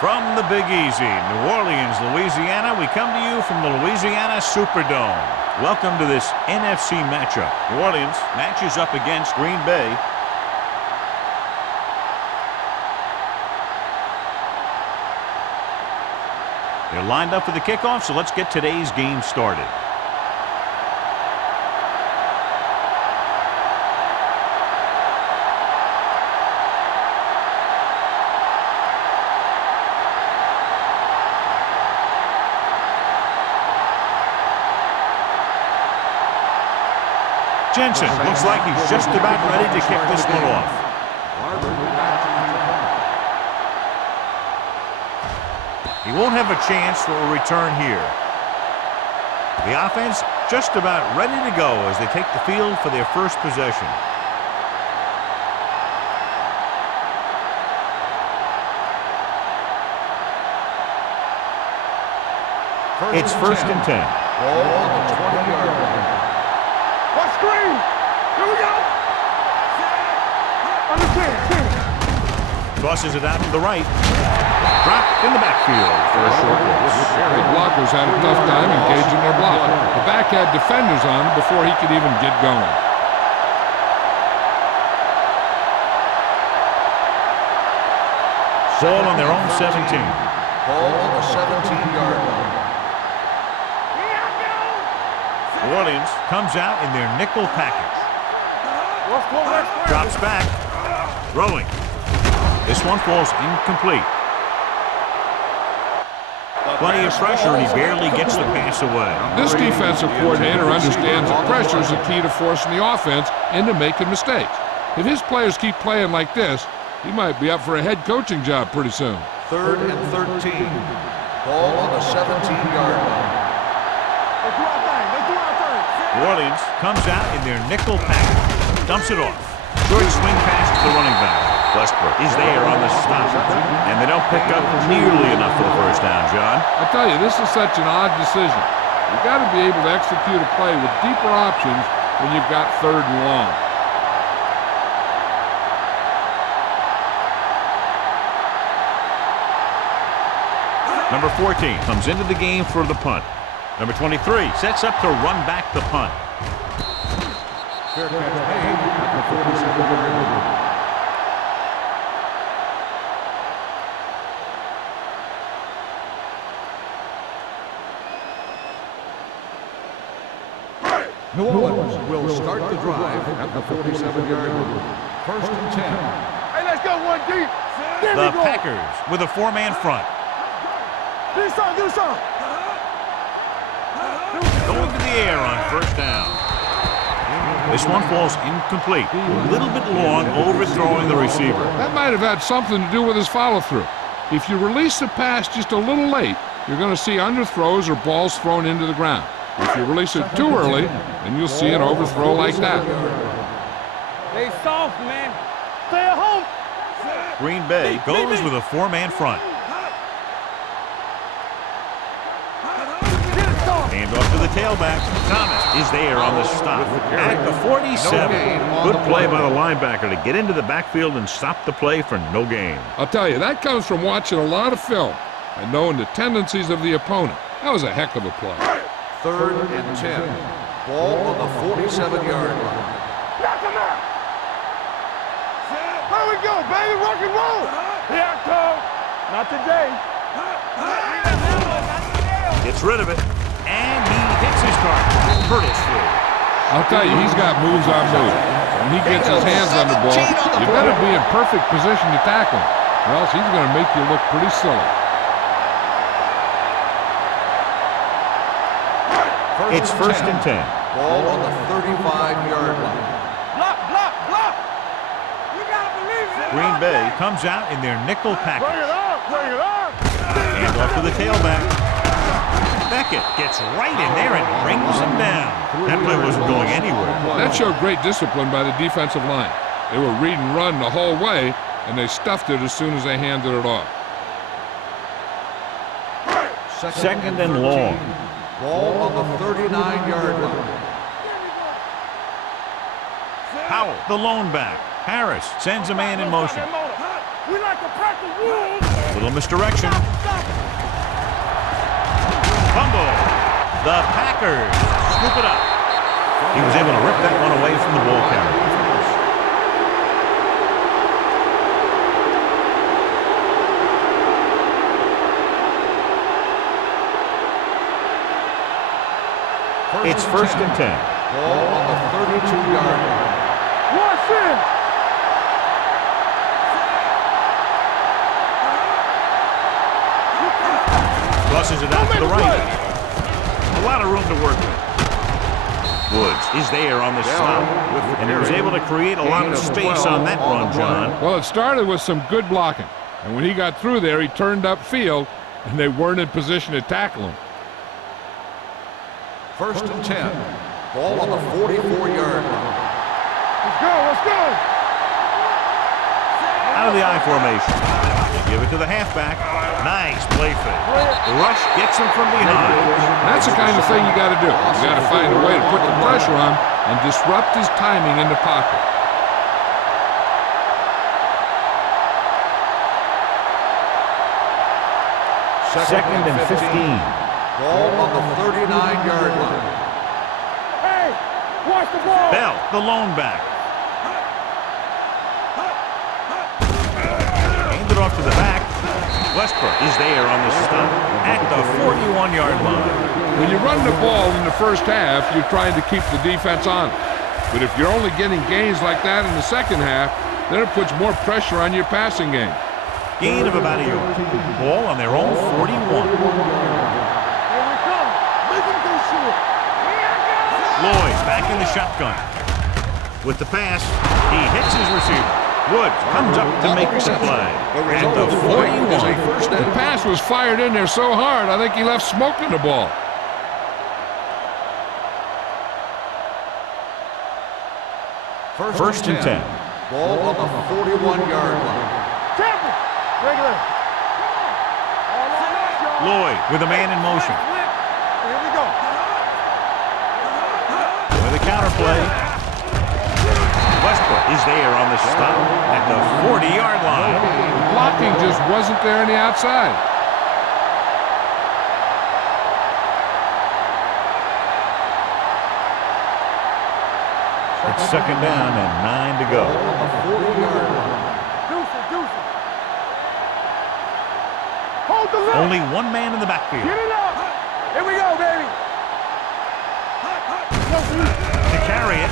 From the Big Easy, New Orleans, Louisiana, we come to you from the Louisiana Superdome. Welcome to this NFC matchup. New Orleans matches up against Green Bay. They're lined up for the kickoff, so let's get today's game started. Jensen looks like he's just about ready to kick this one off. He won't have a chance for a return here. The offense just about ready to go as they take the field for their first possession. It's first and 10. Ball on the 20-yard line. What screen? Here we go. On the 10. Tosses it out to the right. Dropped in the backfield for a short loss. The blockers had a tough time engaging their block. The back had defenders on him before he could even get going. Ball on their own 17. Ball on the 17-yard line. New Orleans comes out in their nickel package. Drops back. Throwing. This one falls incomplete. Plenty of pressure, and he barely gets the pass away. This defensive coordinator understands that pressure is the key to forcing the offense into making mistakes. If his players keep playing like this, he might be up for a head coaching job pretty soon. 3rd and 13. Ball on the 17-yard line. New Orleans comes out in their nickel package. Dumps it off. Short swing pass to the running back. Westbrook is there on the stop. And they don't pick up nearly enough for the first down, John. I tell you, this is such an odd decision. You've got to be able to execute a play with deeper options when you've got 3rd and long. Number 14 comes into the game for the punt. Number 23 sets up to run back the punt. Fair catch made at the 47-yard line. New Orleans will start the drive at the 47-yard line. 1st and 10. Hey, let's go one deep. The Packers with a 4-man front. Do something. Going to the air on first down. This one falls incomplete. A little bit long, overthrowing the receiver. That might have had something to do with his follow-through. If you release the pass just a little late, you're going to see underthrows or balls thrown into the ground. If you release it too early, then you'll see an overthrow like that. Stay soft, man. Stay at home. Green Bay goes with a 4-man front. Hand off to the tailback. Thomas is there on the stop. At the 47. Good play by the linebacker to get into the backfield and stop the play for no gain. I'll tell you, that comes from watching a lot of film and knowing the tendencies of the opponent. That was a heck of a play. 3rd and 10. Ball on the 47-yard line. Knock him out. Here we go, baby. Rock and roll. Here I come. Not today. Gets rid of it. And he hits his target. Curtis through. I'll tell you, he's got moves on moves. When he gets his hands on the ball, you better be in perfect position to tackle him, or else he's going to make you look pretty silly. It's 1st and 10. Ball on the 35-yard line. Block. You gotta believe it. Green Bay comes out in their nickel package. Bring it up. Hand off to the tailback. Beckett gets right in there and brings him down. That play wasn't going anywhere. That showed great discipline by the defensive line. They were read and run the whole way, and they stuffed it as soon as they handed it off. 2nd and long. Ball on the 39-yard line. Powell, the lone back. Harris sends a man in motion. We like to practice rules. Little misdirection. Fumble. The Packers scoop it up. He was able to rip that one away from the ball carrier. It's 1st and 10. Ball on the 32-yard line. Watch it. Crosses it out to the right. A lot of room to work with. Woods is there on the stop. And he was able to create a lot of space on that run, John. Well, it started with some good blocking. And when he got through there, he turned upfield, and they weren't in position to tackle him. 1st and 10. Ball on the 44-yard line. Let's go. Let's go. Out of the I formation. They give it to the halfback. Nice play fake. The rush gets him from behind. That's the kind of thing you got to do. You got to find a way to put the pressure on and disrupt his timing in the pocket. Second and 15. Ball on the 39-yard line. Hey, watch the ball. Bell, the lone back. Aimed it off to the back. Westbrook is there on the stop at the 41-yard line. When you run the ball in the first half, you're trying to keep the defense on it. But if you're only getting gains like that in the second half, then it puts more pressure on your passing game. Gain of about a yard. Ball on their own 41. Lloyd back in the shotgun. With the pass, he hits his receiver. Woods comes up to make the play. At the 41. The pass was fired in there so hard, I think he left smoke in the ball. First and 10. Ball on the 41-yard line. Tackle. Regular. Lloyd with a man in motion. Here we go. With a counter play. Westbrook is there on the stop at the 40-yard line. The blocking just wasn't there on the outside. It's 2nd down and 9 to go. On the 40-yard line. Deuce it. Hold the left. Only one man in the backfield. Get it up. Here we go, baby. To carry it.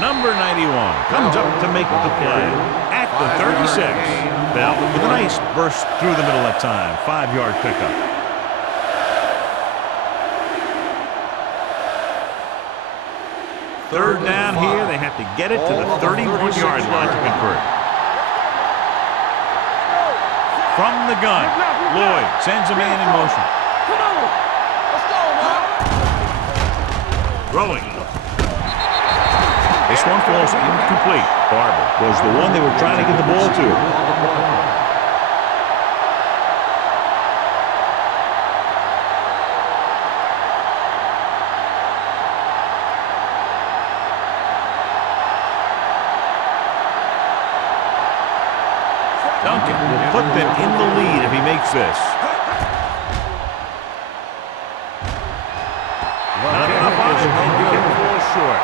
Number 91 comes up to make the play at the 36. Bell with a nice burst through the middle that time. 5-yard pickup. Third down here. They have to get it to the 31-yard line to convert. From the gun, Lloyd sends a man in motion. Come on. Let's go, man. Throwing. This one falls incomplete. Barber was the one they were trying to get the ball to. Duncan will put them in the lead if he makes this. Not enough on it. He can fall short.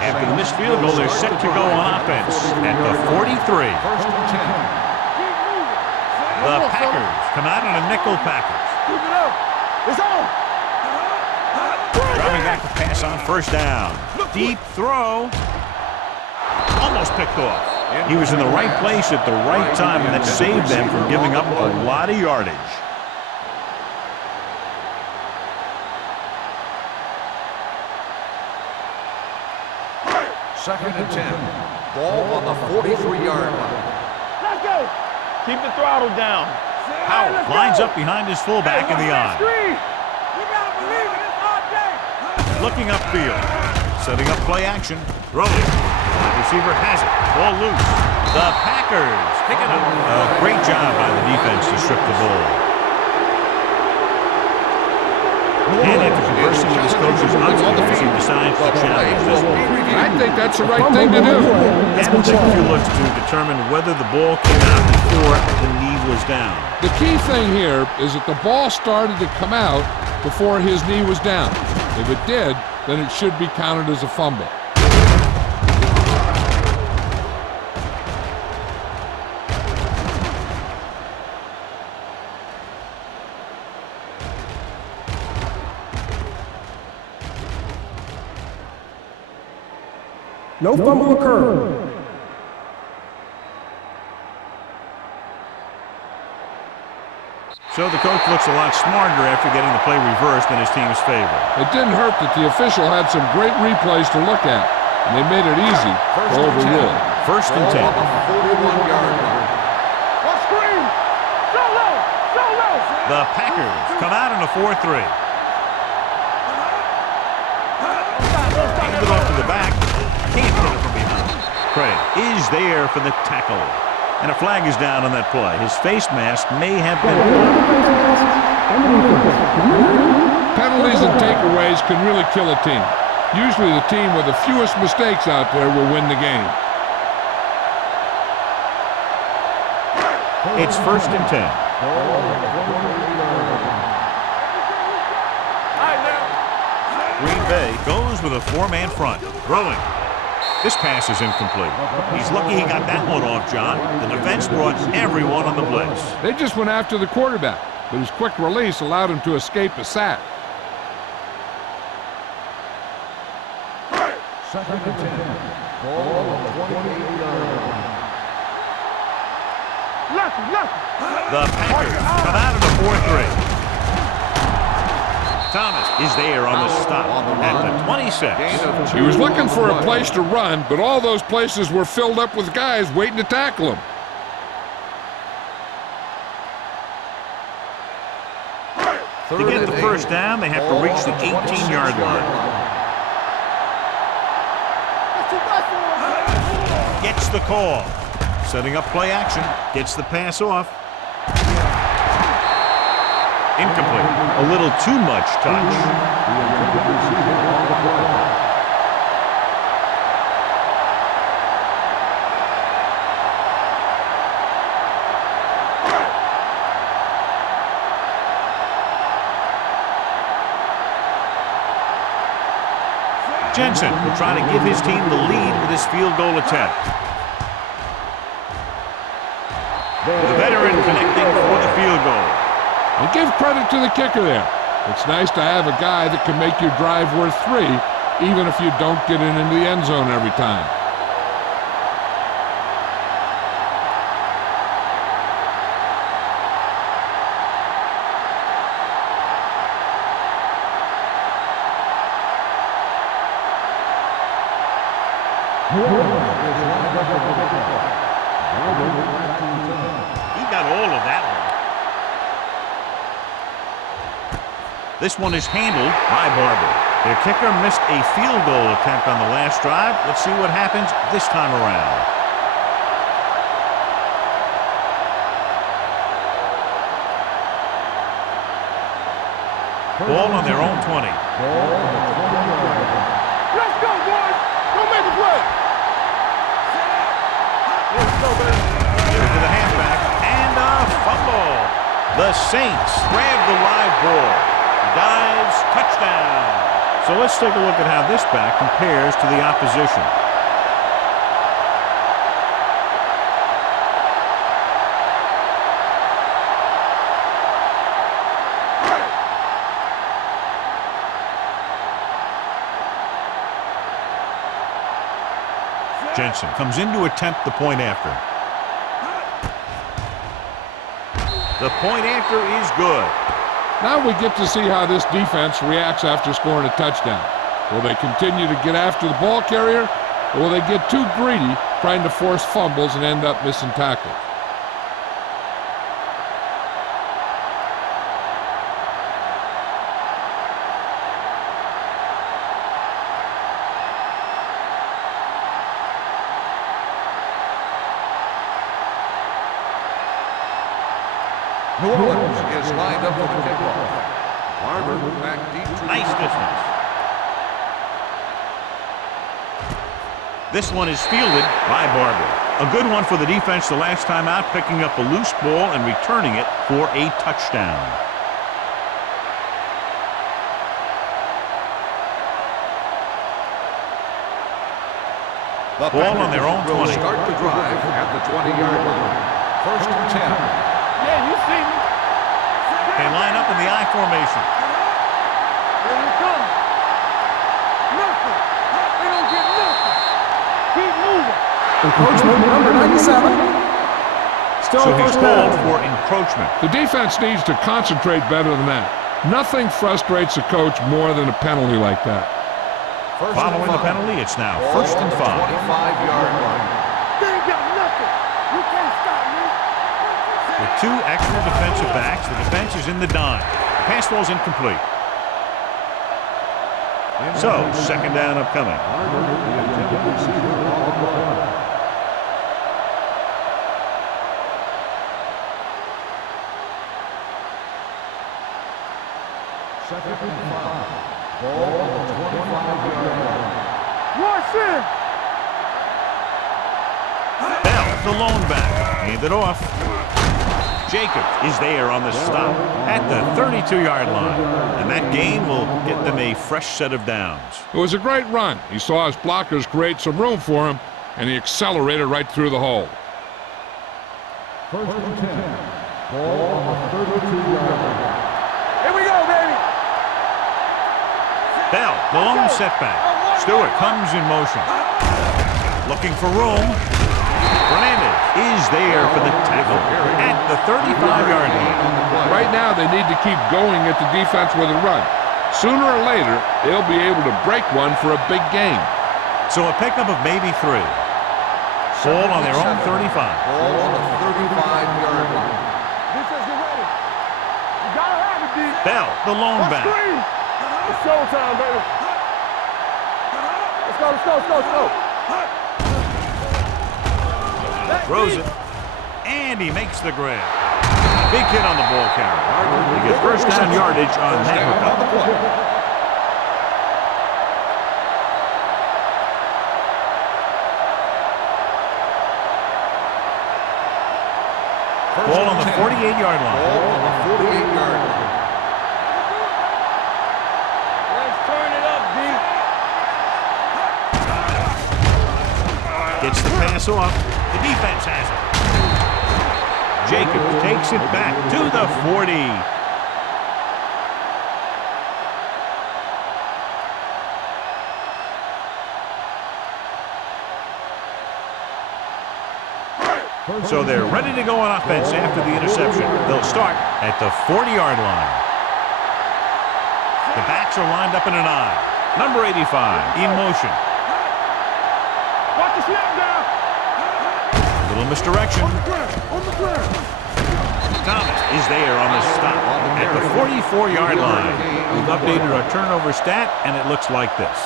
After the missed field goal, they're set to go on offense at the 43. 1st and 10. The Packers come out in a nickel package. Keep it up. It's on. Driving back to pass on 1st down. Deep throw. Almost picked off. He was in the right place at the right time, and that saved them from giving up a lot of yardage. Second and 10. Ball on the 43-yard line. Let's go. Keep the throttle down. Howell lines up behind his fullback in the eye. We gotta believe it. It's our day. Looking upfield. Setting up play action. Rolling. The receiver has it. Ball loose. The Packers Pick it up. Great job by the defense to strip the ball. And after conversing with his coaches on the defense, he decides to challenge this one. I think that's the right thing to do. And we'll take a few looks to determine whether the ball came out before the knee was down. The key thing here is that the ball started to come out before his knee was down. If it did, then it should be counted as a fumble. No fumble occurred. So the coach looks a lot smarter after getting the play reversed in his team's favor. It didn't hurt that the official had some great replays to look at, and they made it easy to overrule. First and 10. 41-yard line. What screen? So low! So low! The Packers come out in a 4-3. Hand it off to the back. Can't get it from behind. Craig is there for the tackle. And a flag is down on that play. His face mask may have been... Penalties and takeaways can really kill a team. Usually the team with the fewest mistakes out there will win the game. It's first and 10. Green Bay goes with a four-man front. Throwing. This pass is incomplete. He's lucky he got that one off, John. The defense brought everyone on the blitz. They just went after the quarterback, but his quick release allowed him to escape a sack. Second and 10. Ball on the 28-yard line. The Packers come out of the 4-3. Thomas is there on the stop at the 26. He was looking for a place to run, but all those places were filled up with guys waiting to tackle him. To get the first down, they have to reach the 18-yard line. Gets the call. Setting up play action. Gets the pass off. Incomplete. A little too much touch. Jensen will try to give his team the lead with his field goal attempt. The veteran connecting for the field goal. And give credit to the kicker there. It's nice to have a guy that can make your drive worth 3, even if you don't get it into the end zone every time. He got all of that one. This one is handled by Barber. Their kicker missed a field goal attempt on the last drive. Let's see what happens this time around. Ball on their own 20. Let's go, boys! Don't make a play! Let's go, baby! Give it to the halfback, and a fumble. The Saints grab the live ball. Dives, touchdown. So let's take a look at how this back compares to the opposition. Jensen comes in to attempt the point after. The point after is good. Now we get to see how this defense reacts after scoring a touchdown. Will they continue to get after the ball carrier, or will they get too greedy trying to force fumbles and end up missing tackles? New Orleans is lined up for the kickoff. Barber back deep to Nice distance. This one is fielded by Barber. A good one for the defense the last time out, picking up a loose ball and returning it for a touchdown. The Ball on their own will 20. start the drive at the 20-yard line. First and 10. Yeah, you see me. They line up in the I formation. Here we come. Nothing. They don't get nothing. Keep moving. Encroachment number 97. Still So he's first called down. for encroachment. The defense needs to concentrate better than that. Nothing frustrates a coach more than a penalty like that. First Following and the 5. penalty, it's now Ball first and on the 5. 25-yard line. They ain't got nothing. You can't stop me. With two extra defensive backs, the defense is in the dime. The pass ball's incomplete. So, second down upcoming. Second and 5. Ball on the 25-yard line. Rush in. Bell, the lone back, hand it off. Jacobs is there on the stop at the 32-yard line. And that gain will get them a fresh set of downs. It was a great run. He saw his blockers create some room for him, and he accelerated right through the hole. First and 10. Ball on the 32-yard line. Here we go, baby. Bell, the lone setback. Stewart comes in motion. Looking for room. Fernandez is there for the tackle at the 35-yard line. Right now, they need to keep going at the defense with a run. Sooner or later, they'll be able to break one for a big gain. So a pickup of maybe 3. Ball on their own 35. Ball on the 35-yard line. Defense, get ready. You gotta have it, D. Bell, the lone Let's back. screen. It's showtime, baby. Let's go, let's go, let's go, let's go. Throws it. And he makes the grab. Big hit on the ball carrier. They get first down yardage on that hookup. Ball on the 48-yard line. Ball on the 48-yard line. Let's turn it up, D. Gets the pass off. The defense has it. Jacobs takes it back to the 40. So they're ready to go on offense after the interception. They'll start at the 40-yard line. The backs are lined up in an I. Number 85 in motion. Watch the snap down. A little misdirection. On the ground. Thomas is there on the stop at the 44-yard line. We've updated our turnover stat, and it looks like this.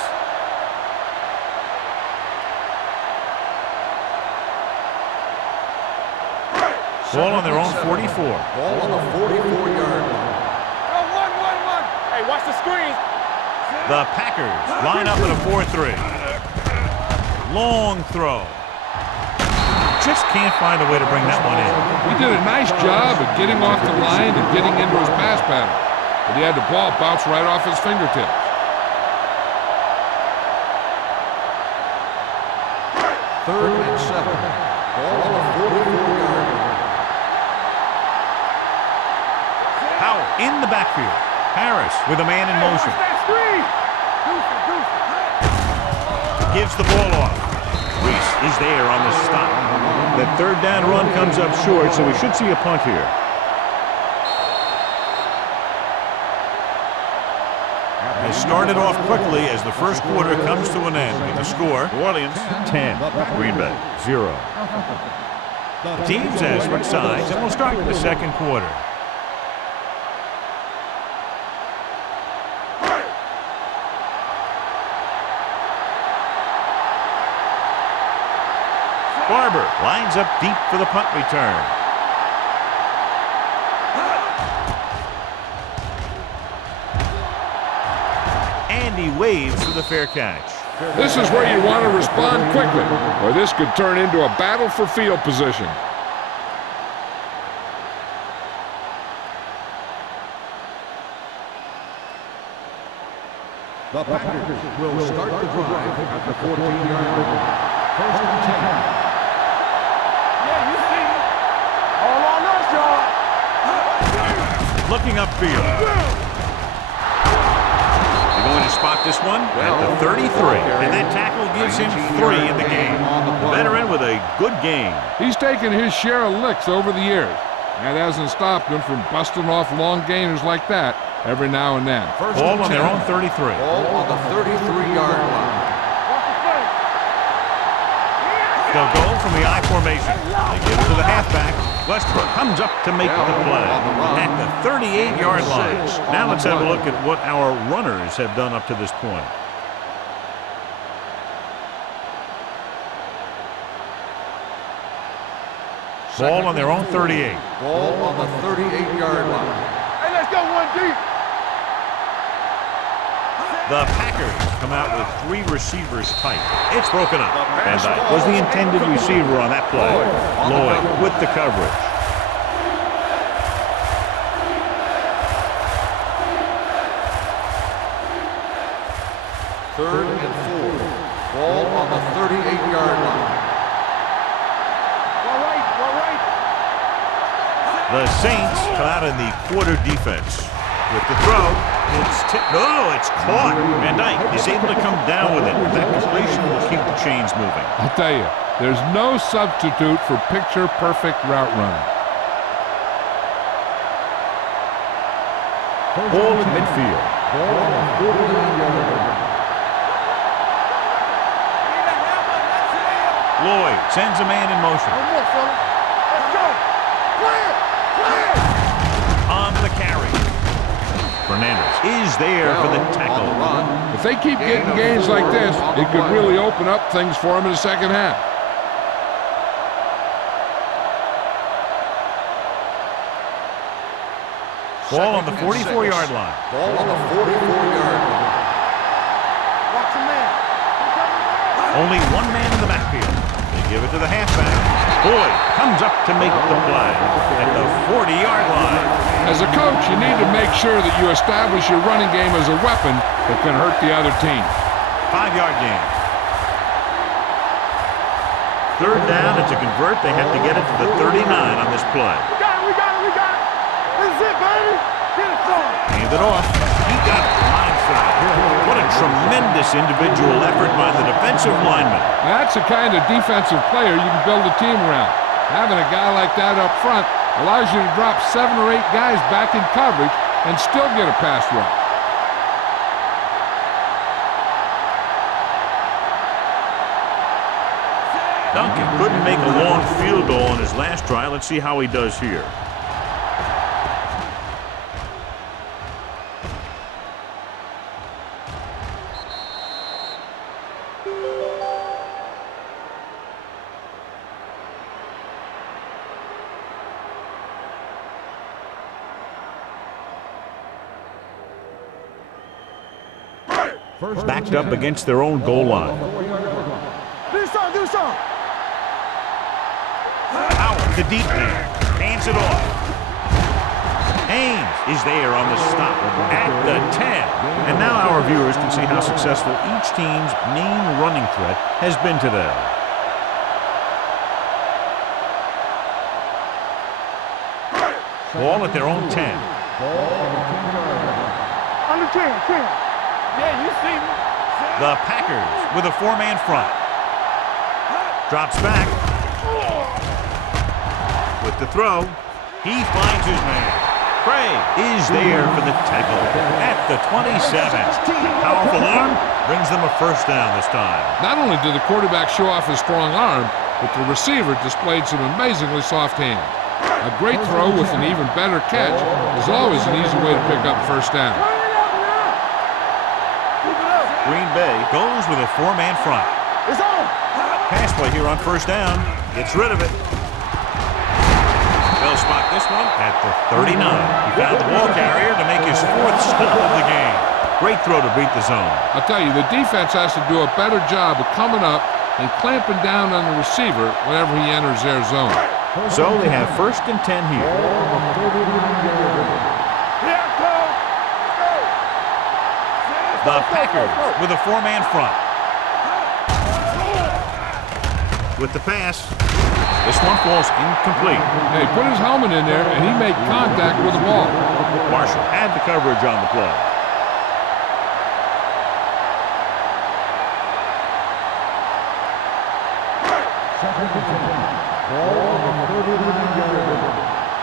Ball on their own 44. Ball on the 44-yard line. Go, one. Hey, watch the screen. The Packers line up in a 4-3. Long throw. Just can't find a way to bring that one in. He did a nice job of getting off the line and getting into his pass pattern, but he had the ball bounce right off his fingertips. Third and 7. Ball on the 44-yard line. Howell in the backfield. Harris with a man in motion. Watch that screen. Deuce. Gives the ball off. Reese is there on the stop. That third down run comes up short, so we should see a punt here. They started off quickly as the first quarter comes to an end with the score. New Orleans 10, Green Bay 0. The teams have switched sides, and we'll start with the second quarter. Barber lines up deep for the punt return. he waves for the fair catch. This is where you want to respond quickly, or this could turn into a battle for field position. The Packers will start the drive at the 14-yard line. First and 10. Yeah, you see me. All on us, y'all. Looking upfield. They're going to spot this one at the 33. And that tackle gives him 3 in the game. The veteran with a good game. He's taken his share of licks over the years. That hasn't stopped him from busting off long gainers like that every now and then. Ball on their own 33. Ball on the 33-yard line. They'll go from the I formation. They give it to the halfback. Westbrook comes up to make the play at the 38-yard line. Now let's have a look at what our runners have done up to this point. Ball on their own 38. Ball on the 38-yard line. Hey, let's go one deep. The Packers come out with 3 receivers tight. It's broken up. Van Dyke was the intended receiver on that play. Lloyd with the coverage. Third and 4. Ball on the 38-yard line. All right. The Saints come out in the quarter defense. With the throw, it's tipped. Oh, it's caught. Van Dyke is able to come down with it. That completion will keep the chains moving. I'll tell you, there's no substitute for picture-perfect route running. Ball in midfield. Ball on the 49-yard line. Lloyd sends a man in motion. One more, fella. Let's go. Play it. On the carry. Fernandez is there for the tackle. If they keep getting gains like this, it could really open up things for them in the second half. Ball on the 44-yard line. Ball on the 44-yard line. Watch the man. Only one man in the backfield. They give it to the halfback. Boyd comes up to make the play at the 40-yard line. As a coach, you need to make sure that you establish your running game as a weapon that can hurt the other team. 5-yard gain. Third down, and to convert, they have to get it to the 39 on this play. We got it. This is it, baby. Get it started. Hand it off. He got it blindside. What a tremendous individual effort by the defensive lineman. That's the kind of defensive player you can build a team around. Having a guy like that up front allows you to drop 7 or 8 guys back in coverage and still get a pass rush. Duncan couldn't make a long field goal on his last try. Let's see how he does here. Backed up against their own goal line. Do something. Out to deep man. Hands it off. Haynes is there on the stop at the 10. And now our viewers can see how successful each team's main running threat has been today. Ball at their own 10. Under 10. Yeah, you see me. The Packers with a 4-man front. Drops back. With the throw, he finds his man. Craig is there for the tackle at the 27. Powerful arm brings them a first down this time. Not only did the quarterback show off his strong arm, but the receiver displayed some amazingly soft hands. A great throw with an even better catch is always an easy way to pick up first down. Green Bay goes with a 4-man front. It's on. Pass play here on first down. Gets rid of it. They'll spot this one at the 39. He found the ball carrier to make his 4th stop of the game. Great throw to beat the zone. I'll tell you, the defense has to do a better job of coming up and clamping down on the receiver whenever he enters their zone. So they have 1st and 10 here. The Packers with a 4-man front. With the pass, this one falls incomplete. He put his helmet in there, and he made contact with the ball. Marshall had the coverage on the play.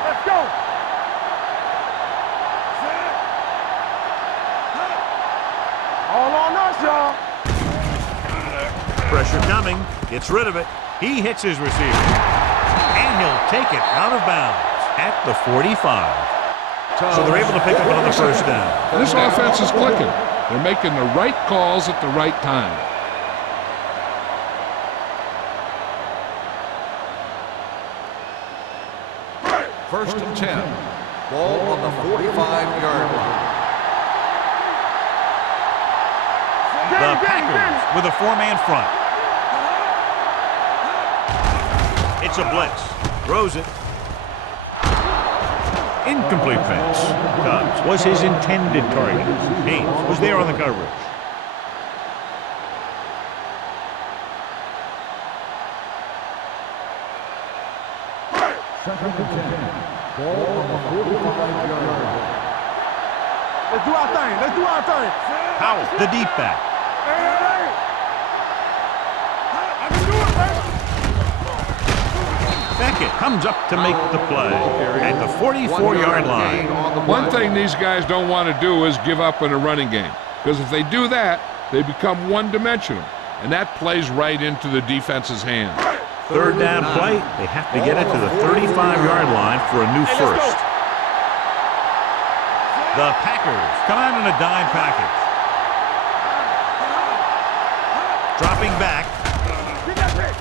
Let's go. All on us, y'all. Pressure coming. Gets rid of it. He hits his receiver. And he'll take it out of bounds at the 45. So they're able to pick up another 1st down. This offense is clicking. They're making the right calls at the right time. First and 10. Ball on the 45-yard line. The Packers with a 4-man front. It's a blitz. Throws it. Incomplete pass. Cubs was his intended target. Haynes was there on the coverage. Let's do our thing. Let's do our thing. Powell, the deep back. I can do it, baby. Beckett comes up to make the play at the 44-yard line. One thing these guys don't want to do is give up in a running game. Because if they do that, they become one-dimensional. And that plays right into the defense's hands. 3rd down play. They have to get it to the 35-yard line for a new 1st. The Packers come out in a dime package. Dropping back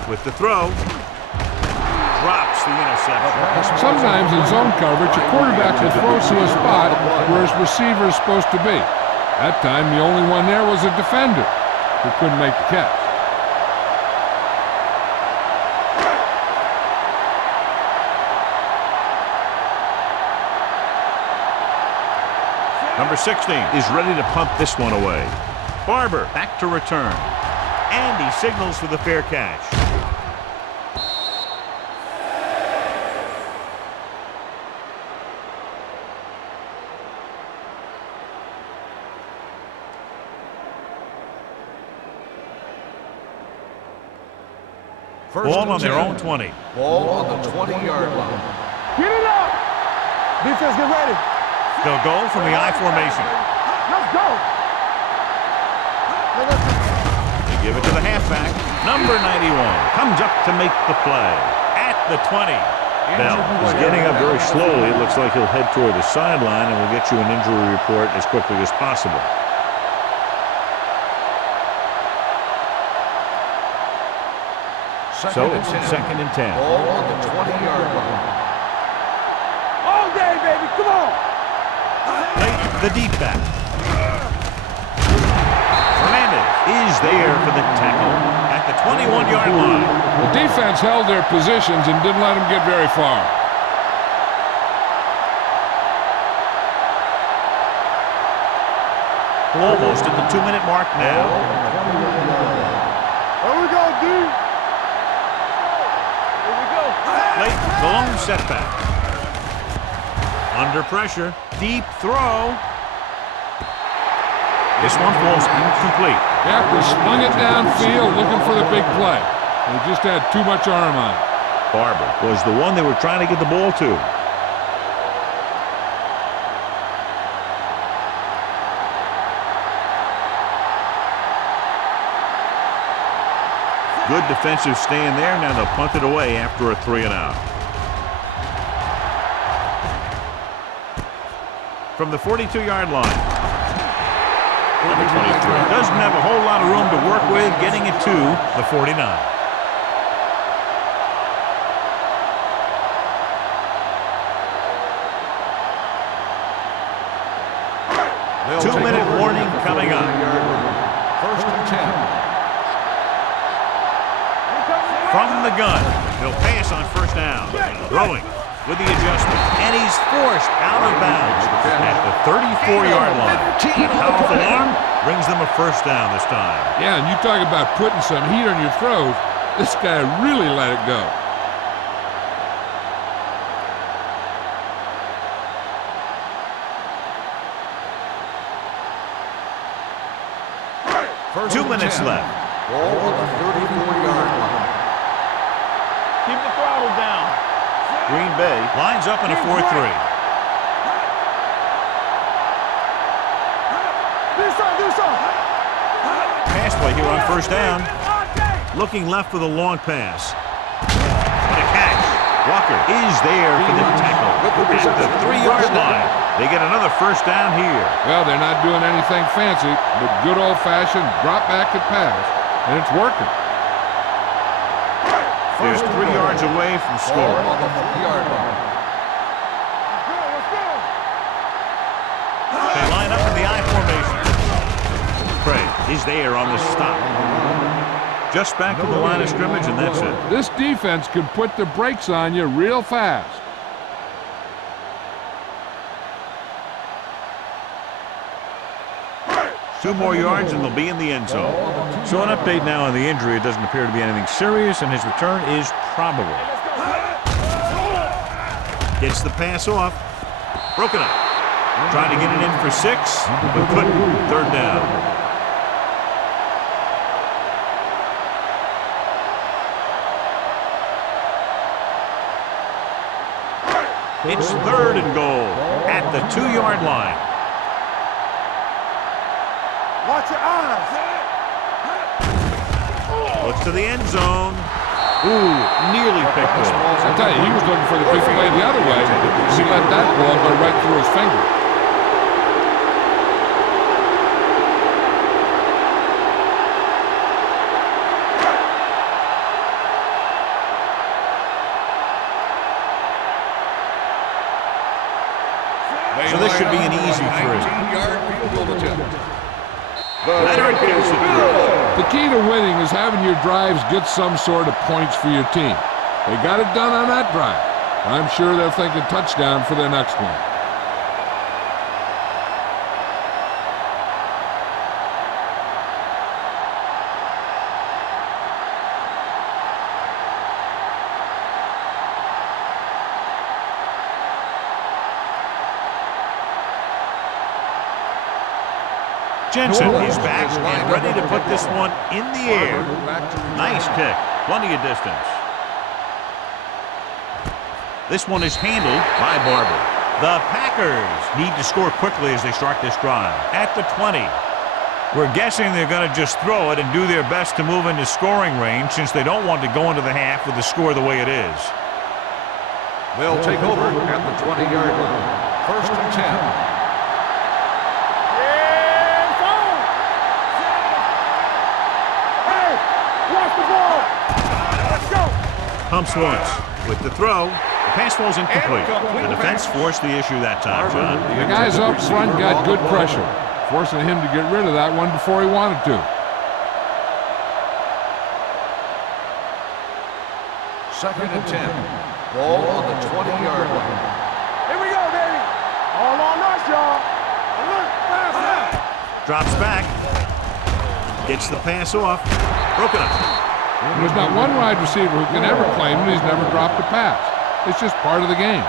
with the throw. Drops the interception. Sometimes in zone coverage, a quarterback will throw to a spot where his receiver is supposed to be. That time, the only one there was a defender who couldn't make the catch. Number 16 is ready to punt this one away. Barber back to return. And he signals for the fair catch. Ball on their own 20. Ball on the 20-yard line. Get it up. Defense, get ready. They'll go from the I formation. Let's go. They give it to the halfback. Number 91 comes up to make the play at the 20. Bell is getting up very slowly. It looks like he'll head toward the sideline, and we'll get you an injury report as quickly as possible. So it's 2nd and 10. Ball on the 20-yard line. All day, baby. Come on. Late, the deep back. Fernandez is there for the tackle at the 21-yard line. The defense held their positions and didn't let them get very far. Almost at the 2-minute mark now. Here we go, D. Here we go. Late, the lone setback. Under pressure, deep throw. This one falls incomplete. After slung it downfield looking for the big play. They just had too much arm on it. Barber was the one they were trying to get the ball to. Good defensive stand there. Now they'll punt it away after a 3-and-out. From the 42-yard line. Number 23 doesn't have a whole lot of room to work with, getting it to the 49. They'll take 2-minute over warning at the coming up. 49-yard line. First and 10. From the gun, he'll pass on first down. Throwing with the adjustment, and he's forced out of bounds at the 34-yard line. Powerful arm brings them a first down this time. Yeah, and you talk about putting some heat on your throws. This guy really let it go. First 2 and minutes 10. left. Ball on the 34-yard line. Keep the throttle down. Green Bay lines up in a 4-3. Do something. Pass play here on first down. Looking left for the long pass. What a catch. Walker is there for the tackle at the 3-yard line. They get another first down here. Well, they're not doing anything fancy, but good old-fashioned drop back and pass, and it's working. They're 3 yards away from Ball scoring. on the 3-yard line. They line up in the I formation. Craig is there on the stop. Just back to the line of scrimmage, and that's it. This defense could put the brakes on you real fast. Two more yards and they'll be in the end zone. So an update now on the injury. It doesn't appear to be anything serious, and his return is probable. Gets the pass off. Broken up. Tried to get it in for 6, but couldn't. Third down. It's 3rd and goal at the 2-yard line. Watch your eyes. Looks to the end zone. Ooh, nearly picked off. I tell you, he was looking for the big play the other way. He let that ball go right through his finger. So this should be an easy 3. 19-yard field goal attempt. Leonard gets it through. The key to winning is having your drives get some sort of points for your team. They got it done on that drive. I'm sure they're thinking touchdown for their next one. Jensen is back and ready to put this one in the air. Nice kick. Plenty of distance. This one is handled by Barber. The Packers need to score quickly as they start this drive. At the 20. We're guessing they're going to just throw it and do their best to move into scoring range since they don't want to go into the half with the score the way it is. They'll take over at the 20-yard line. First and 10. Pumps once. With the throw, the pass falls incomplete. The defense forced the issue that time, John. The guys up front got good pressure, forcing him to get rid of that one before he wanted to. Second and 10. Ball on the 20-yard line. Here we go, baby. All on us, y'all. Look, fast. Drops back. Gets the pass off. Broken up. There's not one wide receiver who can ever claim that he's never dropped a pass. It's just part of the game.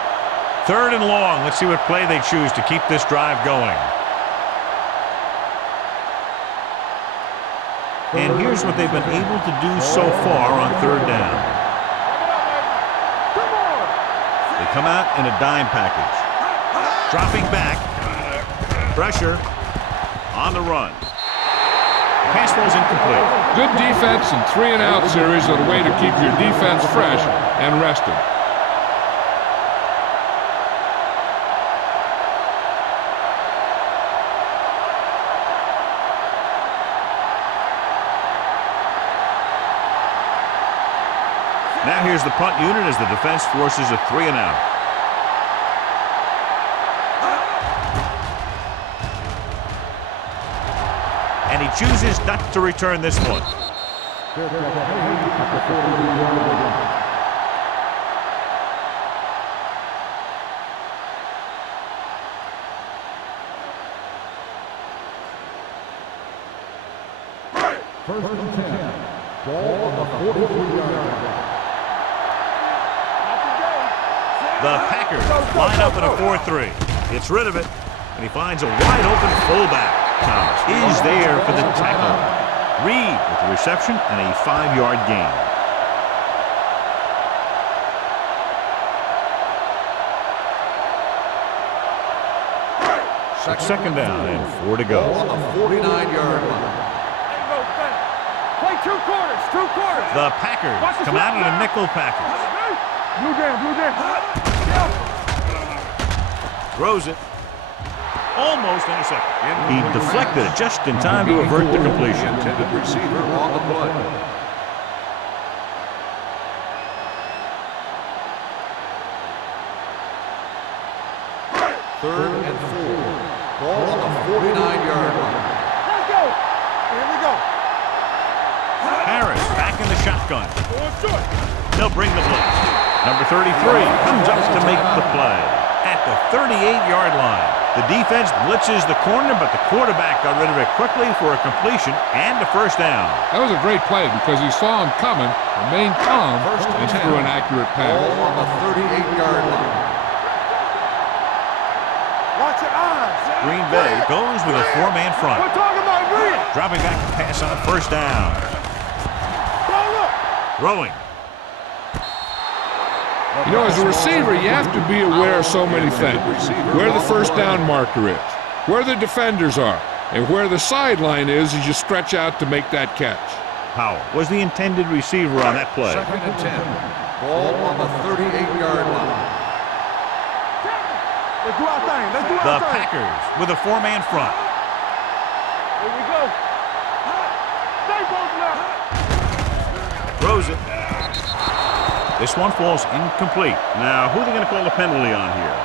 3rd and long. Let's see what play they choose to keep this drive going. And here's what they've been able to do so far on 3rd down. They come out in a dime package. Dropping back. Pressure on the run. Pass falls incomplete. Good defense and 3-and-out series are the way to keep your defense fresh and rested. Now here's the punt unit as the defense forces a 3-and-out. chooses not to return this one. First and 10. Ball on the 43-yard line. The Packers line up in a 4-3. Gets rid of it, and he finds a wide-open fullback. Thomas is there for the tackle. Reed with the reception and a 5-yard gain. Second down and 4 to go. Ball on the 49-yard line. Play two quarters. The Packers come out in a nickel package. Blue jam. Throws it. Almost intercepted. He deflected it just in time to avert the completion. Intended receiver on the play. Third and 4. Ball on the 49-yard line. Let's go. Here we go. Harris back in the shotgun. They'll bring the blitz. Number 33 comes up to make the play at the 38-yard line. The defense blitzes the corner, but the quarterback got rid of it quickly for a completion and a first down. That was a great play because he saw him coming, remained calm, and threw an accurate pass. Ball on the 38-yard line. Watch your eyes. Green Bay goes with a 4-man front. We're talking about real. Dropping back to pass on first down. Roll up. Throwing. You know, as a receiver, you have to be aware of so many things. Where the first down marker is, where the defenders are, and where the sideline is as you stretch out to make that catch. Powell was the intended receiver on that play. Second and 10. Ball on the 38-yard line. Let's do our thing. The Packers with a 4-man front. Here we go. Stay both now. Throws it. This one falls incomplete. Now, who are they going to call the penalty on here?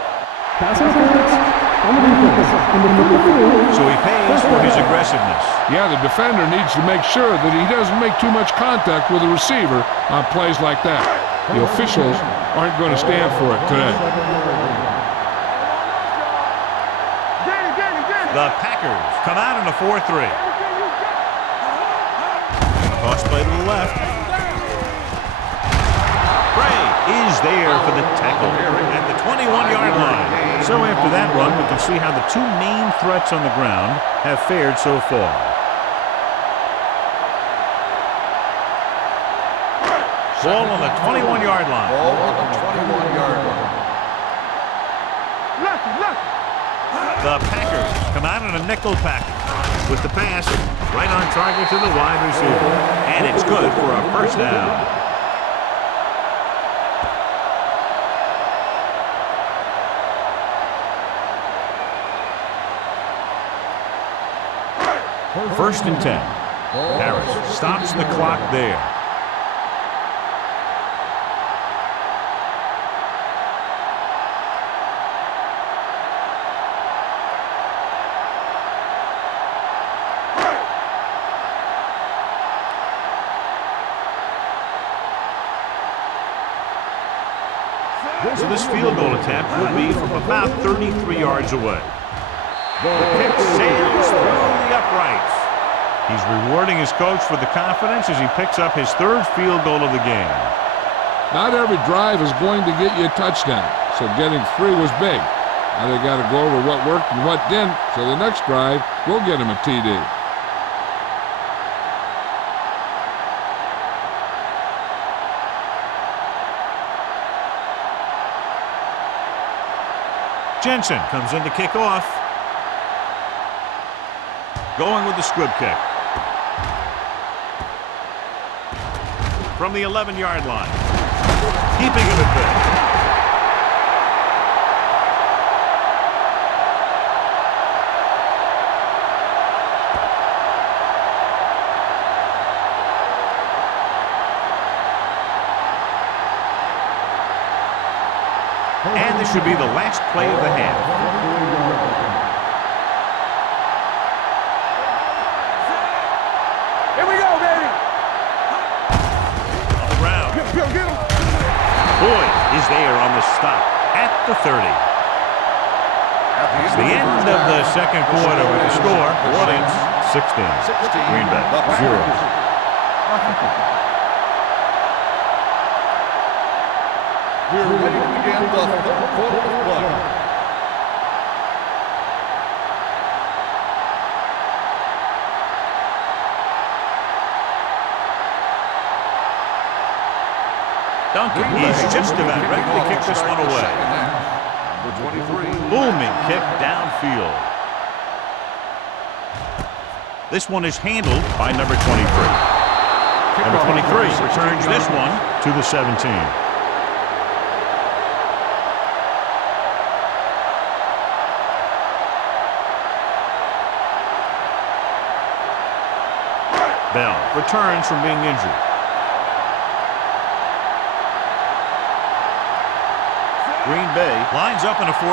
So he pays for his aggressiveness. Yeah, the defender needs to make sure that he doesn't make too much contact with the receiver on plays like that. The officials aren't going to stand for it today. The Packers come out in a 4-3. Toss play to the left. Bray is there for the tackle at the 21-yard line. So after that run, we can see how the two main threats on the ground have fared so far. Ball on the 21-yard line. Ball on the 21-yard line. The Packers come out in a nickel package with the pass right on target to the wide receiver. And it's good for a first down. First and 10. Harris stops the clock there. So this field goal attempt will be from about 33 yards away. The kick sails through the uprights. He's rewarding his coach for the confidence as he picks up his third field goal of the game. Not every drive is going to get you a touchdown, so getting 3 was big. Now they got to go over what worked and what didn't, so the next drive will get him a TD. Jensen comes in to kick off. Going with the squib kick. From the 11-yard line. Keeping him at bay. And this should be the last play of the half. is there on the stop at the 30. It's the end of the second quarter with the score. New Orleans 16. Green Bay 0. We're ready to begin the third quarter of play. Duncan, he's just about ready to kick this one away. Number 23. Booming kick downfield. This one is handled by number 23. Number 23 returns this one to the 17. Bell returns from being injured. Green Bay lines up in a 4-3.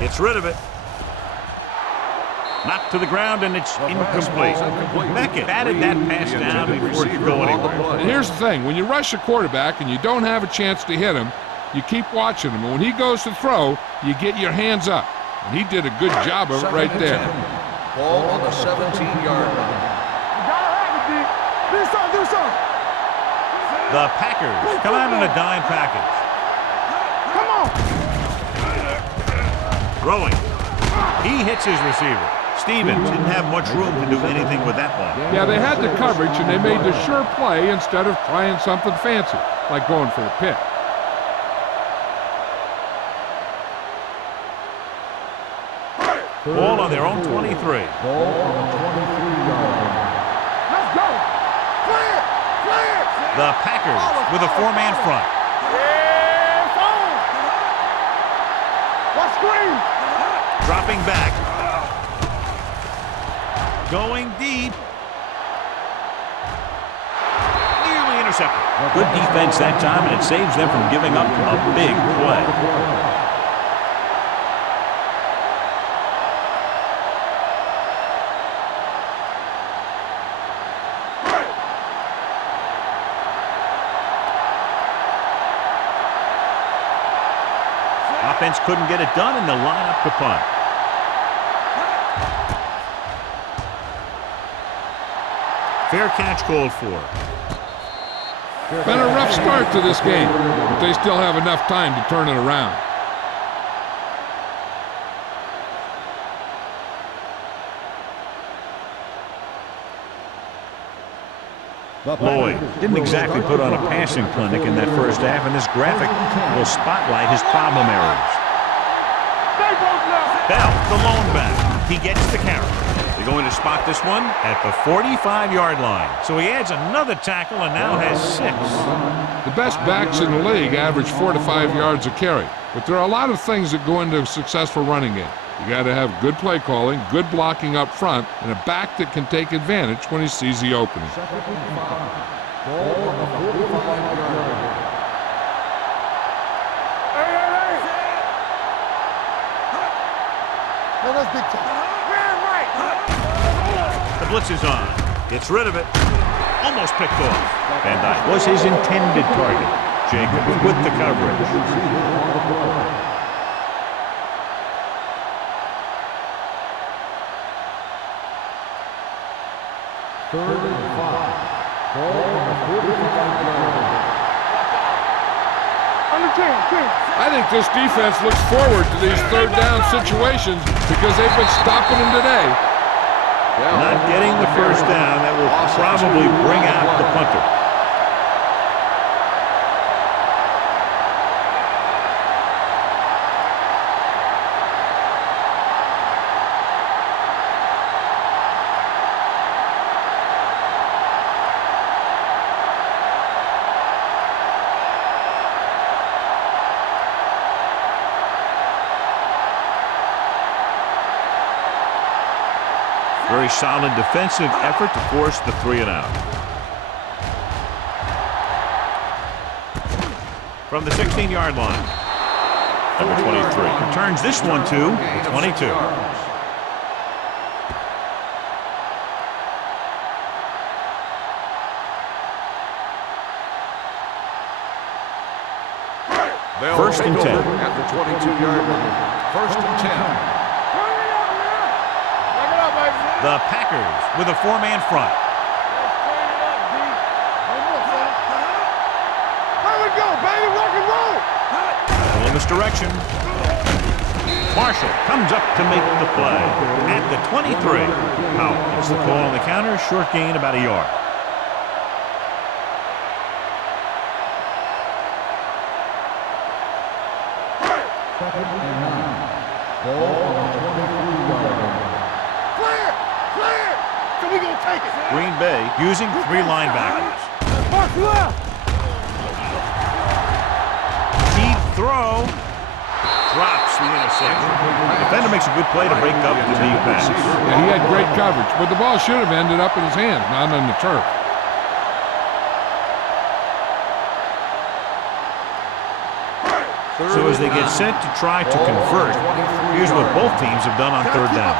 Gets rid of it. Knocked to the ground, and it's incomplete. Beckett batted that pass down before it could go anywhere. And here's the thing. When you rush a quarterback and you don't have a chance to hit him, you keep watching him. And when he goes to throw, you get your hands up. And he did a good job of it right there. Ball on the 17-yard line. Do something. The Packers come out in a dime package. Come on. Throwing. He hits his receiver. Stevens didn't have much room to do anything with that one. Yeah, they had the coverage, and they made the sure play instead of trying something fancy, like going for a pick. Ball on their own 23. Let's go. Clear. The Packers with a 4-man front. Yeah, phone. What screen? Dropping back. Going deep. Nearly intercepted. Good defense that time, and it saves them from giving up a big play. Offense couldn't get it done, and they'll line up to punt. Fair catch called for. Been a rough start to this game, but they still have enough time to turn it around. Lloyd didn't exactly put on a passing clinic in that first half, and this graphic will spotlight his problem areas. Bell, the lone back. He gets the carry. They're going to spot this one at the 45-yard line. So he adds another tackle and now has 6. The best backs in the league average 4 to 5 yards a carry, but there are a lot of things that go into a successful running game. You got to have good play calling, good blocking up front, and a back that can take advantage when he sees the opening. That's big time. The blitz is on. Gets rid of it. Almost picked off. Van Dyke was his intended target. Jacobs with the coverage. Third and 5. Ball on the 45-yard line. I think this defense looks forward to these third down situations because they've been stopping them today. Not getting the first down. That will probably bring out the punter. Very solid defensive effort to force the 3-and-out. From the 16-yard line, number 23 returns this one to the 22. They'll First take and 10. over at the 22-yard line. First and 10. The Packers with a four-man front. There we go, baby, rock and roll. In this direction. Marshall comes up to make the play at the 23. Powell gets the call on the counter. Short gain, about a yard. Clear, clear. So we gonna take it. Green Bay using three linebackers. Mark left. Deep throw. Drops the interception. The defender makes a good play to break up the deep pass. Yeah, he had great coverage, but the ball should have ended up in his hands, not on the turf. So as they get set to try to convert, here's what both teams have done on third down.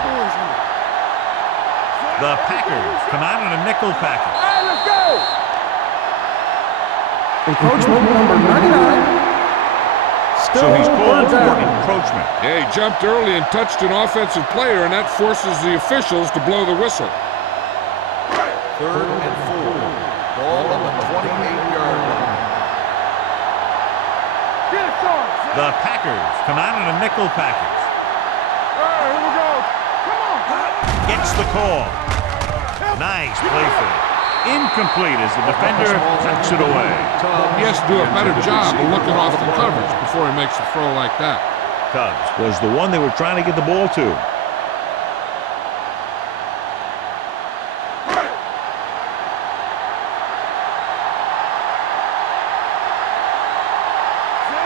The Packers come out in a nickel package. All right, let's go. Encroachment number 99. So he's called for encroachment. Yeah, he jumped early and touched an offensive player, and that forces the officials to blow the whistle. Third and 4. Ball on the 28-yard line. Get it, son. The Packers come out in a nickel package. All right, here we go. Come on. Gets the call. Nice play for him. Incomplete as the defender tucks it away. He has to do a better job of looking off the coverage before he makes a throw like that. Cubs was the one they were trying to get the ball to.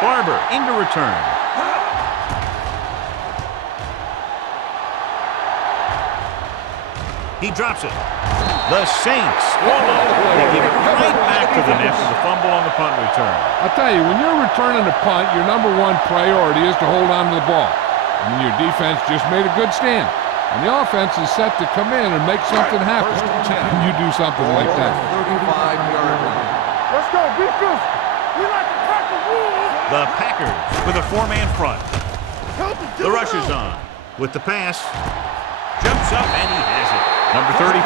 Barber into return. He drops it. The Saints they give it right back to them after the fumble on the punt return. I'll tell you, when you're returning a punt, your number one priority is to hold on to the ball. I mean, your defense just made a good stand. And the offense is set to come in and make something happen. First and 10. And you do something Ball like on that. the 35-yard line. Let's go. Be good. We like to crack the rules. The Packers with a four-man front. Help us do The it rush is now. on. With the pass. Jumps up and he has it. Number 33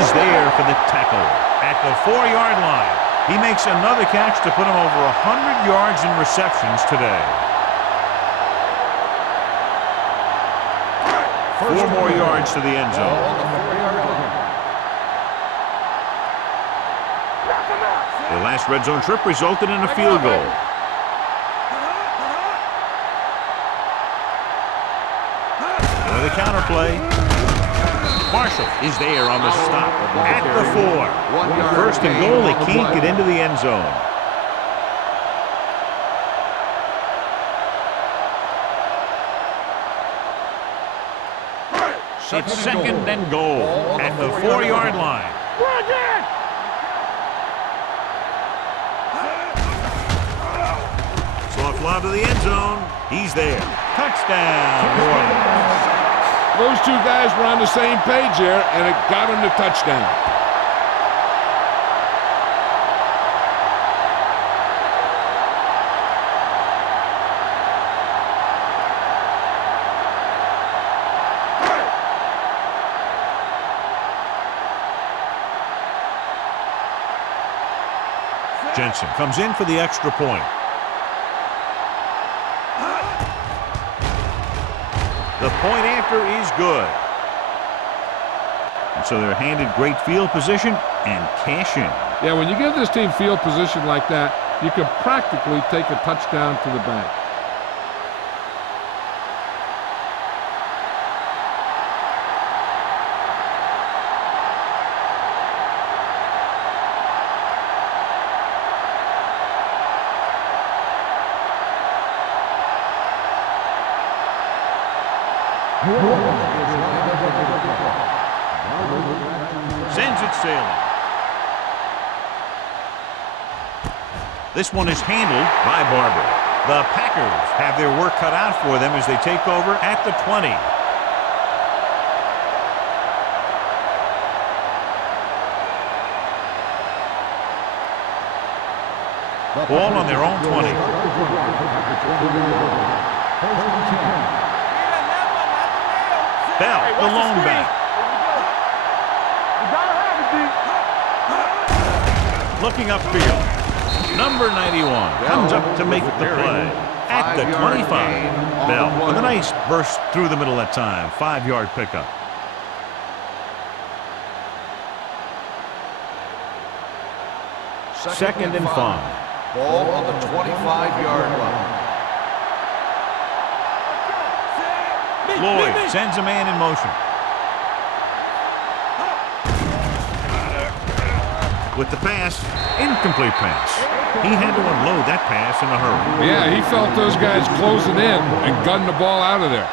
is there for the tackle. At the 4-yard line. He makes another catch to put him over 100 yards in receptions today. 4 more yards to the end Ball zone. on the 4-yard line. The last red zone trip resulted in a field goal. Another counter play. Marshall is there on the stop at the 4. First and goal, they can't get into the end zone. It's second and goal at the 4-yard line. Soft lob to the end zone. He's there. Touchdown, New Orleans. Those two guys were on the same page here, and it got him the touchdown. Jensen comes in for the extra point. The point after is good. And so they're handed great field position and cash in. Yeah, when you give this team field position like that, you can practically take a touchdown to the bank. Sends it sailing. This one is handled by Barber. The Packers have their work cut out for them as they take over at the 20. Ball on their own 20. Bell, the lone back. Looking upfield. Number 91 comes up to make the play at the 25. Bell with a nice burst through the middle that time. 5-yard pickup. Second and 5. Ball on the 25-yard line. Lloyd sends a man in motion. With the pass, incomplete pass. He had to unload that pass in a hurry. Yeah, he felt those guys closing in and gunned the ball out of there.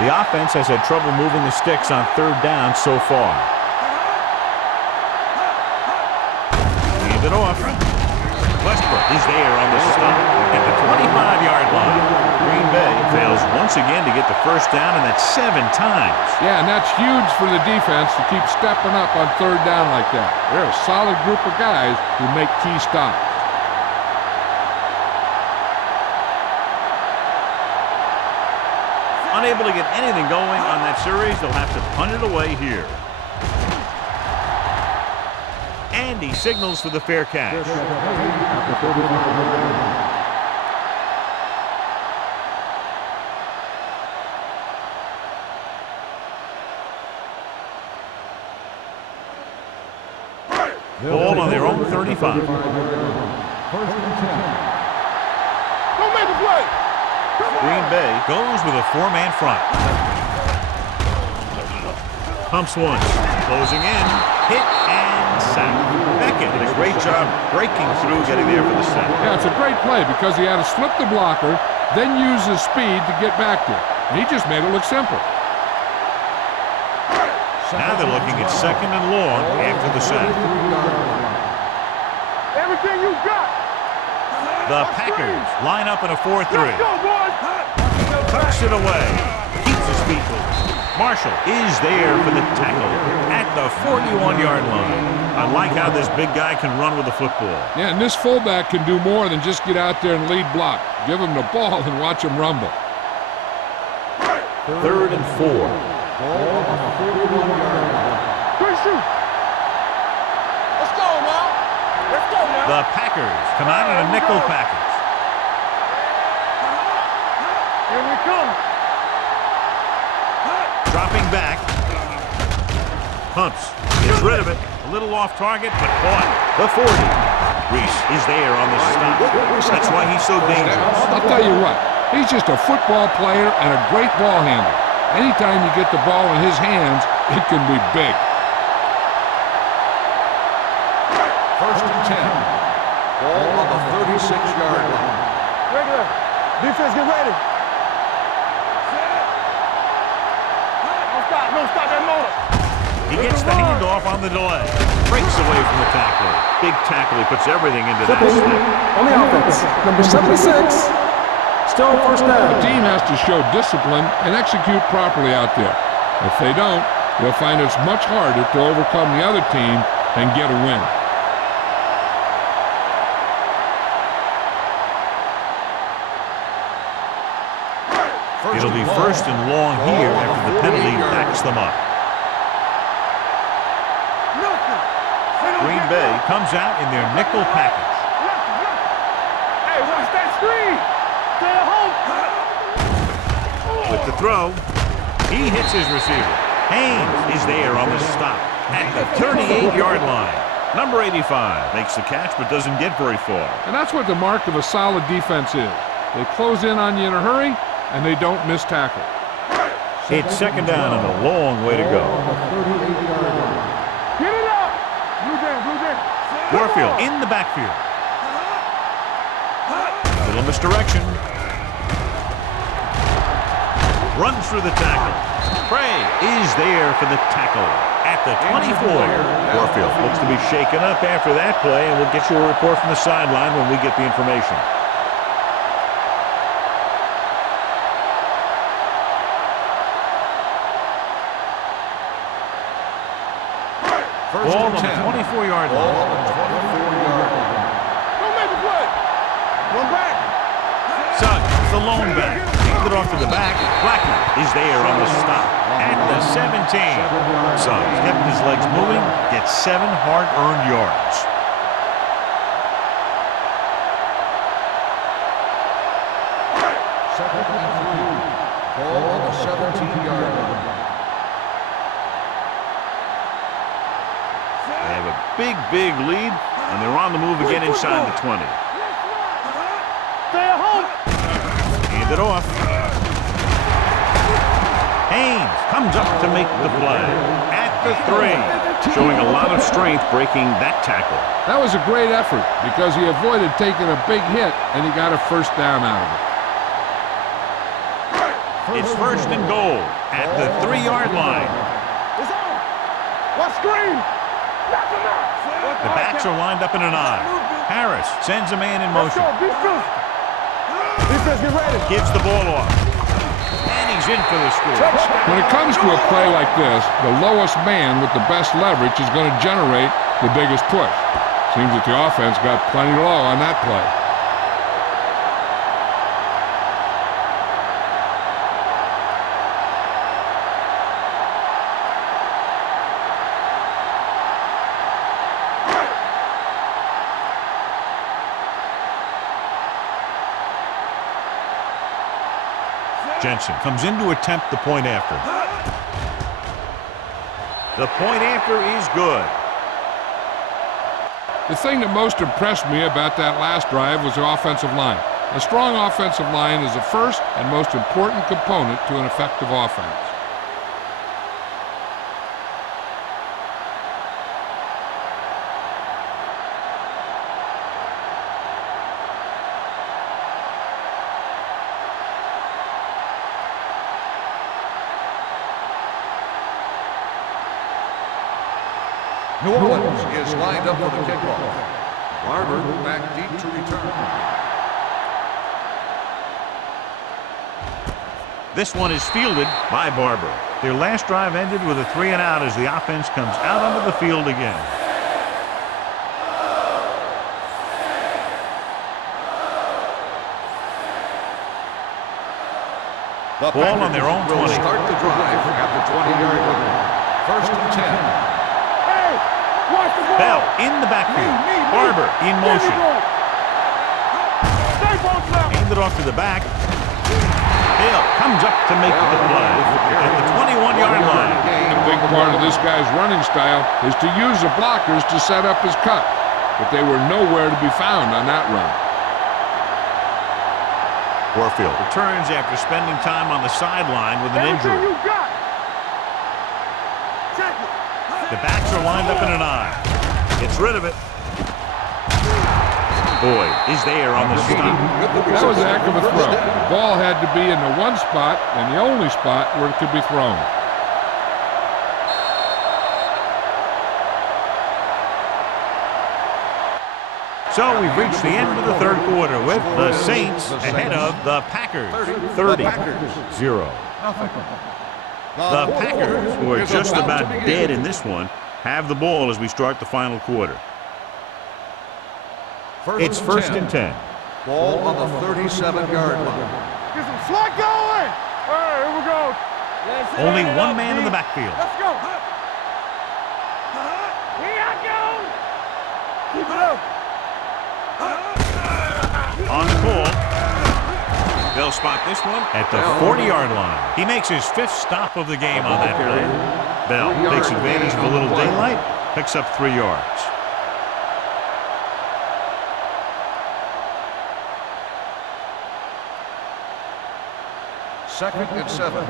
The offense has had trouble moving the sticks on 3rd down so far. Hand it off. Westbrook is there on the stop at the 25-yard line. Green Bay fails once again to get the first down, and that's 7 times. Yeah, and that's huge for the defense to keep stepping up on 3rd down like that. They're a solid group of guys who make key stops. Unable to get anything going on that series, they'll have to punt it away here. And he signals for the fair catch. Ball on their own 35. Don't make a play. Green Bay goes with a 4-man front. Pumps once, closing in, hit and sack. Beckett did a great job breaking through, getting there for the sack. Yeah, it's a great play because he had to slip the blocker, then use his speed to get back there. And he just made it look simple. Now they're looking at 2nd and long after the sack. Everything you got. The Packers line up in a 4-3. Let's go, boys. Tucks it away. Keeps his feet loose. Marshall is there for the tackle at the 41-yard line. I like how this big guy can run with the football. Yeah, and this fullback can do more than just get out there and lead block. Give him the ball and watch him rumble. 3rd and 4. Good shoot. Let's go, man. Let's go, man. The Packers come out in a nickel package. Here we come. Dropping back. Pumps. Gets rid of it. A little off target, but caught. The 40. Reese is there on the stop. That's why he's so dangerous. I'll tell you what, he's just a football player and a great ball handler. Anytime you get the ball in his hands, it can be big. 1st and 10. Ball on the 36-yard line. Regular. Defense, get ready. Don't stop that motor. He gets the handoff on the delay. Breaks away from the tackler. Big tackle. He puts everything into that Flipping snap. on the offense. Number 76. Still 1st down. The team has to show discipline and execute properly out there. If they don't, they'll find it's much harder to overcome the other team and get a win. It'll be 1st and long here after the penalty backs them up. Green Bay comes out in their nickel package. Hey, watch that screen. Stay at home. With the throw, he hits his receiver. Haynes is there on the stop at the 38-yard line. Number 85 makes the catch but doesn't get very far. And that's what the mark of a solid defense is. They close in on you in a hurry, and they don't miss tackle. It's 2nd down and a long way to go. Get it up. Blue Jay. Warfield in the backfield. Little misdirection. Runs through the tackle. Bray is there for the tackle at the 24. Warfield looks to be shaken up after that play, and we'll get you a report from the sideline when we get the information. the lone back. Handed off to the back. Blackman is there on the stop at the 17. So he's kept his legs moving, gets 7 hard-earned yards. Second and 3. Ball on the 17-yard line. They have a big, big lead, and they're on the move again inside the 20. Stay at home. Hand it off. Haynes comes up to make the play at the 3. Showing a lot of strength breaking that tackle. That was a great effort because he avoided taking a big hit and he got a first down out of it. It's first and goal at the 3-yard line. It's on. What screen? The backs are lined up in an I. Harris sends a man in motion. Defense, get ready. Gives the ball off. And he's in for the score. When it comes to a play like this, the lowest man with the best leverage is going to generate the biggest push. Seems that the offense got plenty low on that play. Jensen comes in to attempt the point after. The point after is good. The thing that most impressed me about that last drive was the offensive line. A strong offensive line is the first and most important component to an effective offense. New Orleans is lined up for the kickoff. Barber back deep to return. This one is fielded by Barber. Their last drive ended with a 3-and-out as the offense comes out onto the field again. The Ball on their own will 20. start the drive at the 20-yard line. First and 10. Bell in the backfield. Barber in motion. Hand it off to the back. Hill comes up to make the play at the 21-yard line. A big part of this guy's running style is to use the blockers to set up his cut, but they were nowhere to be found on that run. Warfield returns after spending time on the sideline with an injury. The backs are lined up in an I. Gets rid of it. Boyd is there on the stop. That was a heck of a throw. The ball had to be in the one spot and the only spot where it could be thrown. So we've reached the end of the third quarter with the Saints ahead of the Packers, 30-0. The Packers, who are just about dead in this one, have the ball as we start the final quarter. It's first and 10. Ball on the 37-yard line. Get some slack going. All right, here we go. Only one man in the backfield. Let's go. Here I go. Keep it up. On the call. They'll spot this one at the 40-yard line. He makes his 5th stop of the game on that play. Bell takes advantage of a little daylight, picks up 3 yards. Second and 7.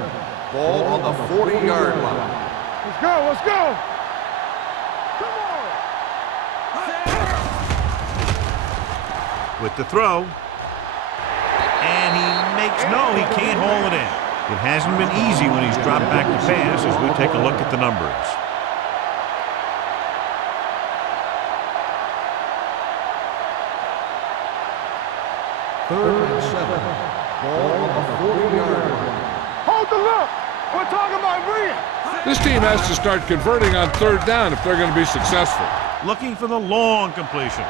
Ball on the 40-yard line. Let's go. Let's go. Come on. With the throw. And he makes no, he can't haul it in. It hasn't been easy when he's dropped back to pass as we take a look at the numbers. Third and 7. Ball on the 40-yard line. Hold the look. We're talking about Rhea. This team has to start converting on third down if they're going to be successful. Looking for the long completion.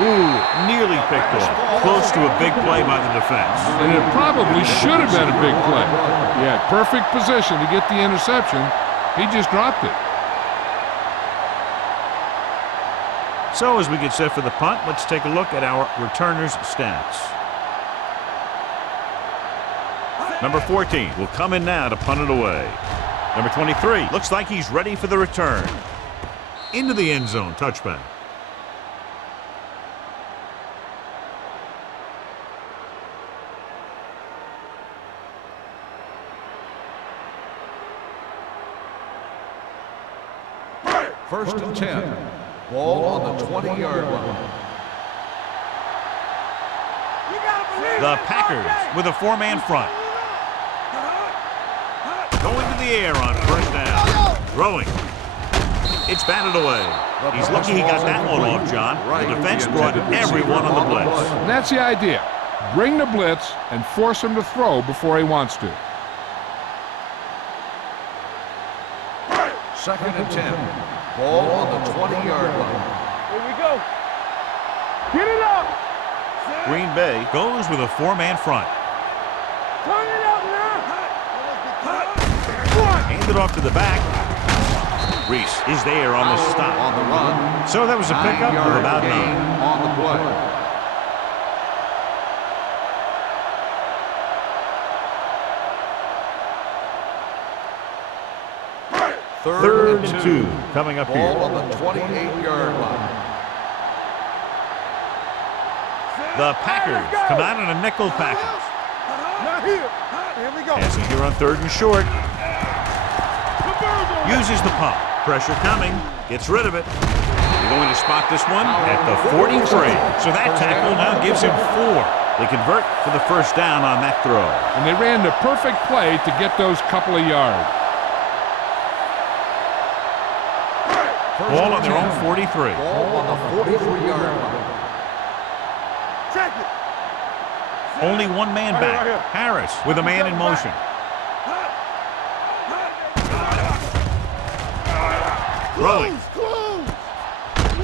Ooh, nearly picked off. Close to a big play by the defense. And it probably should have been a big play. He had perfect position to get the interception. He just dropped it. So as we get set for the punt, let's take a look at our returners' stats. Number 14 will come in now to punt it away. Number 23 looks like he's ready for the return. Into the end zone, touchback. First and 10. Ball on the 20-yard line. The Packers with a four-man front. Going to the air on first down. Throwing. It's batted away. He's lucky he got that one off, John. The defense brought everyone on the blitz. And that's the idea. Bring the blitz and force him to throw before he wants to. Second and 10. Ball on the 20-yard line. Here we go. Get it up. Green Bay goes with a four-man front. Turn it up now. Handed off to the back. Reese is there on the stop. On the run. So that was a pickup of about 9. On the play. Third and 2 coming up Ball here. on the 28-yard line. The Packers come out in a nickel package. Not here. Here we go. Passing here on third and short. Uses the pump. Pressure coming. Gets rid of it. They're going to spot this one at the 43. So that tackle now gives him 4. They convert for the first down on that throw. And they ran the perfect play to get those couple of yards. Ball on their own 43. Ball on the 43-yard line. Check it. Only one man back. Harris with a man in motion. Throwing.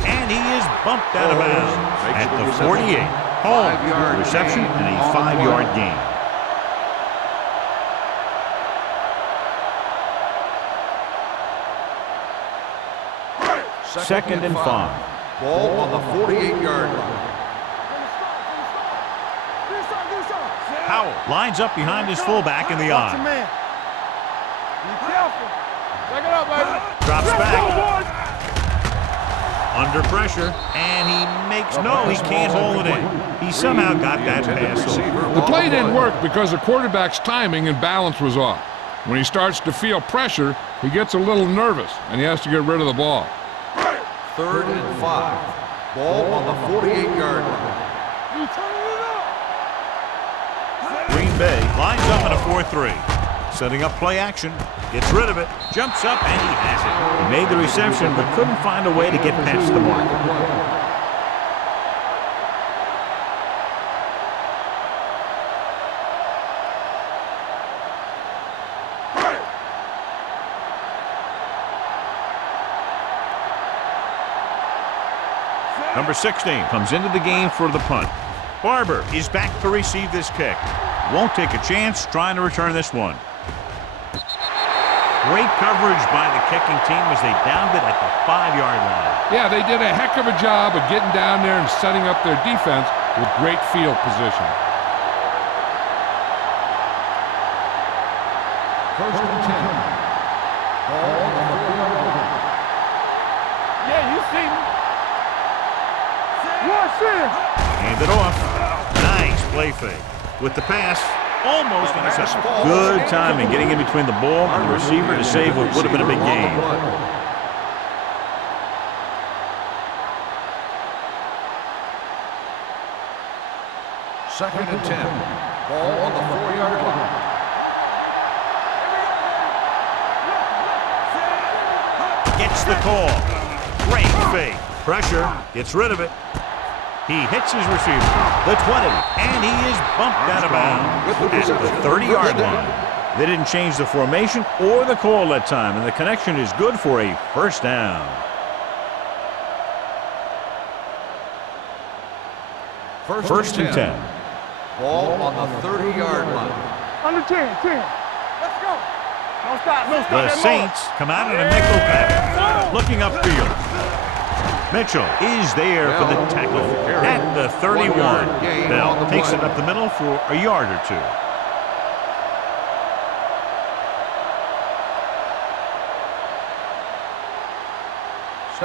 And he is bumped out of bounds at the 48. Home. Reception and a 5-yard gain. Second and 5. Ball on the 48-yard line. Howell lines up behind his fullback in the Watch your eye. man. Be careful. Check it out, baby. Drops Let's back. go, boys. Under pressure, and he makes no, he can't hold it in. He somehow got that pass over. The play didn't work because the quarterback's timing and balance was off. When he starts to feel pressure, he gets a little nervous, and he has to get rid of the ball. Third and 5. Ball on the 48-yard line. You turning it up. Green Bay lines up in a 4-3. Setting up play action. Gets rid of it. Jumps up, and he has it. He made the reception, but couldn't find a way to get past the mark. Number 16 comes into the game for the punt. Barber is back to receive this kick. Won't take a chance trying to return this one. Great coverage by the kicking team as they downed it at the 5-yard line. Yeah, they did a heck of a job of getting down there and setting up their defense with great field position. First and 10. Ball on the 4-yard line. Yeah, you see me. Watch it. Hand it off. Nice play fake. With the pass, almost intercepted. Good timing getting in between the ball and the receiver to save what would have been a big gain. Second and 10. Ball on the 4-yard line. Gets the call. Great fake. Pressure. Gets rid of it. He hits his receiver. The 20. And he is bumped out of bounds at the 30-yard line. They didn't change the formation or the call that time, and the connection is good for a first down. First and 10. Ball on the 30-yard line. Under 10. Let's go. No stop. The Saints come out in a nickel pattern, looking upfield. Mitchell is there for the tackle at the 31. Bell takes it up the middle for a yard or two.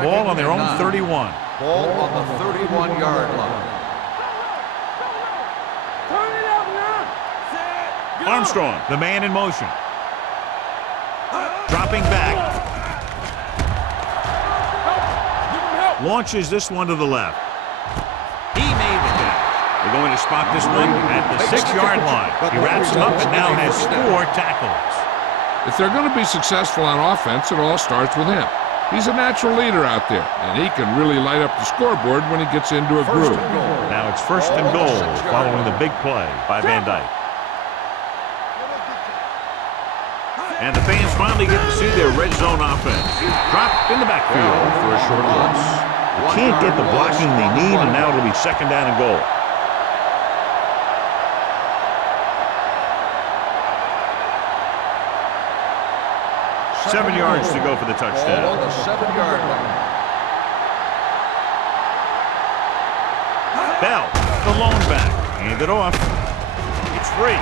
Ball on their own 31. Ball on the 31-yard line. Turn it up now. Armstrong, the man in motion. Dropping back. Launches this one to the left. He made the catch. They're going to spot this one at the 6-yard line. He wraps him up and now has 4 tackles. If they're going to be successful on offense, it all starts with him. He's a natural leader out there, and he can really light up the scoreboard when he gets into a groove. Now it's first and goal following the big play by Van Dyke. And the fans finally get to see their red zone offense. Dropped in the backfield for a short loss. They can't get the blocking they need, and now it'll be second down and goal. Seven yards to go for the touchdown. Ball on the 7-yard line. Bell, the lone back, hand it off. It's free.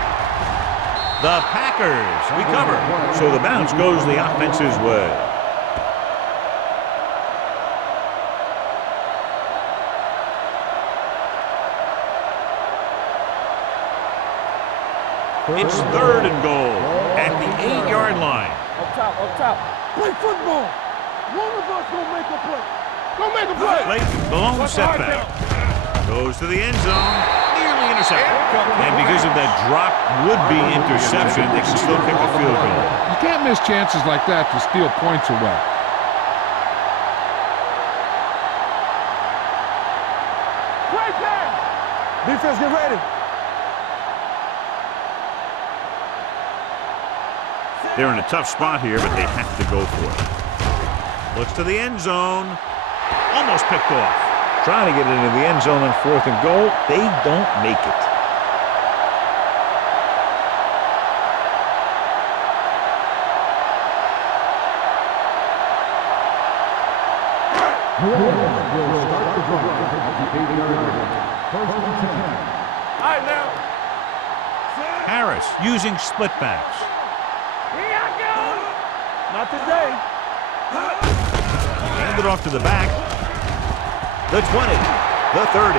The Packers recover, so the bounce goes the offense's way. It's third and goal at the 8-yard line. Up top. Play football. One of us gonna make a play. Go make a play. Late, the lone setback. Goes to the end zone. Nearly intercepted. And because of that drop would-be interception, they can still kick a field goal. You can't miss chances like that to steal points away. Play pass. Defense, get ready. They're in a tough spot here, but they have to go for it. Looks to the end zone. Almost picked off. Trying to get into the end zone on fourth and goal. They don't make it. All right, now. Harris using split backs. Here I go. Not today. Hand it off to the back. The 20. The 30.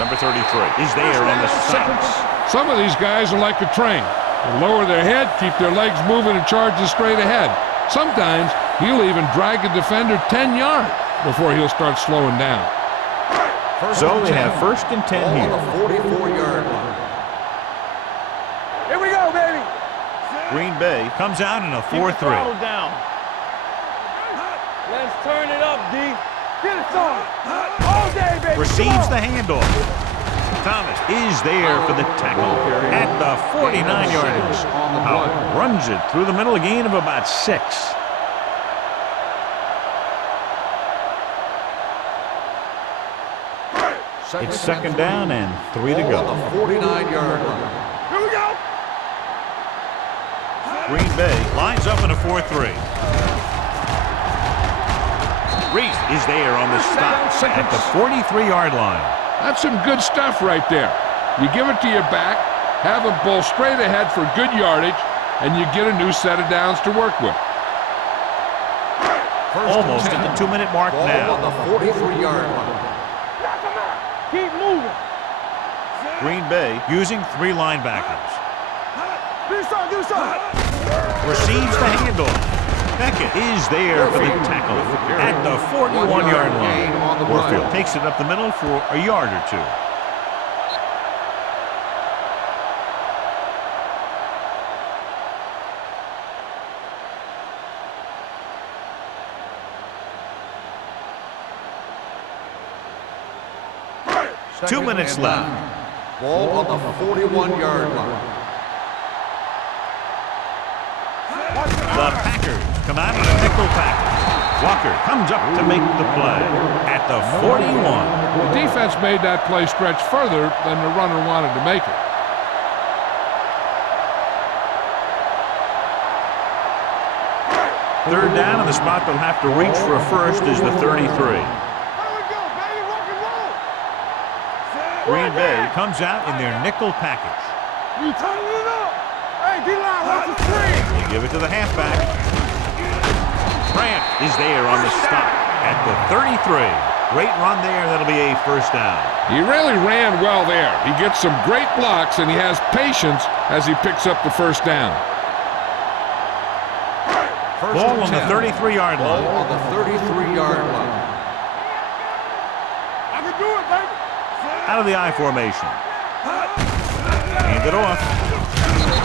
Number 33 is there on the stop. Some of these guys are like a train. They lower their head, keep their legs moving, and charge straight ahead. Sometimes he'll even drag a defender 10 yards before he'll start slowing down. So they have first and 10 Ball here. on the 44-yard line. Here we go, baby. Green Bay comes out in a Keep the 4-3. throttle down. Let's turn it up, D. Get it on. All day, baby. Receives the handoff. Thomas is there for the tackle at the 49-yard line. Howard runs it through the middle, a gain of about 6. It's second down and 3 to Ball go. on the 49-yard line. Here we go. Green Bay lines up in a 4-3. Reese is there on the stop at the 43-yard line. That's some good stuff right there. You give it to your back, have him pull straight ahead for good yardage, and you get a new set of downs to work with. Almost at the 2-minute mark Ball now. on the 43-yard line. Knock him out. Keep moving. Green Bay using 3 linebackers. Do something. Receives the handoff. Beckett is there for the tackle at the 41-yard line. Warfield takes it up the middle for a yard or 2. Two minutes left. Ball on the 41-yard line. The Packers come out in a nickel package. Walker comes up to make the play at the 41. The defense made that play stretch further than the runner wanted to make it. Third down, and the spot they'll have to reach for a first is the 33. Green Bay comes out in their nickel package. You turning it up. Hey, D-line, watch the screen. You give it to the halfback. Grant is there on the stop at the 33. Great run there. That'll be a first down. He really ran well there. He gets some great blocks, and he has patience as he picks up the first down. Ball on the 33-yard line. Ball on the 33-yard line. I can do it, baby. Out of the I formation. Hand it off.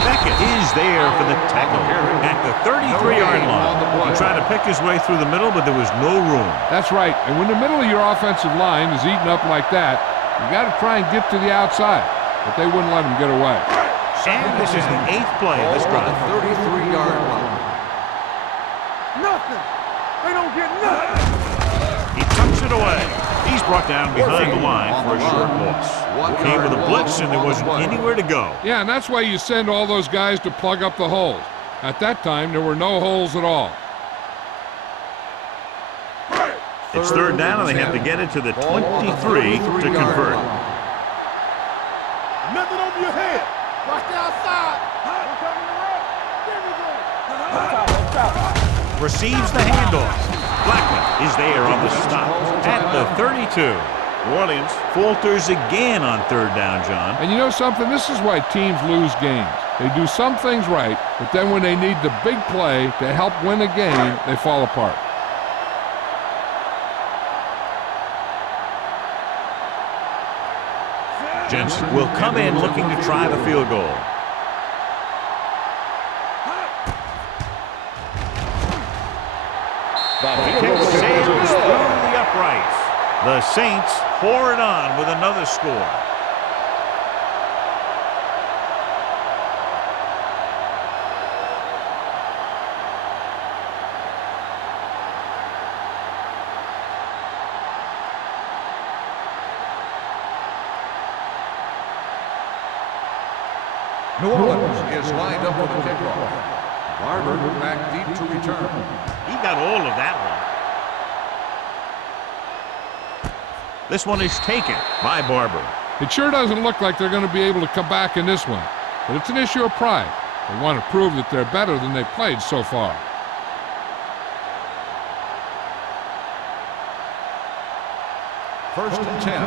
Beckett is there for the tackle at the 33-yard line. He tried to pick his way through the middle, but there was no room. That's right. And when the middle of your offensive line is eaten up like that, you got to try and get to the outside. But they wouldn't let him get away. And this is the 8th play of this Ball on drive. the 33-yard line. Nothing. They don't get nothing. He tucks it away. He's brought down behind the line for a short loss. Came with a blitz, and there wasn't anywhere to go. Yeah, and that's why you send all those guys to plug up the holes. At that time, there were no holes at all. It's third down, and they have to get it to the 23 to convert. Nothing over your head. Watch the outside. We're coming around. There we go. Watch out. Receives the handoff. Blackman is there on the stop at the 32. New Orleans falters again on third down, John. And you know something? This is why teams lose games. They do some things right, but then when they need the big play to help win a game, they fall apart. Jensen will come in looking to try the field goal. The kick sails through the uprights. The Saints pour it on with another score. New Orleans is lined up for the kickoff. Barber back deep to return. He got all of that one. This one is taken by Barber. It sure doesn't look like they're going to be able to come back in this one, but it's an issue of pride. They want to prove that they're better than they've played so far. First and 10.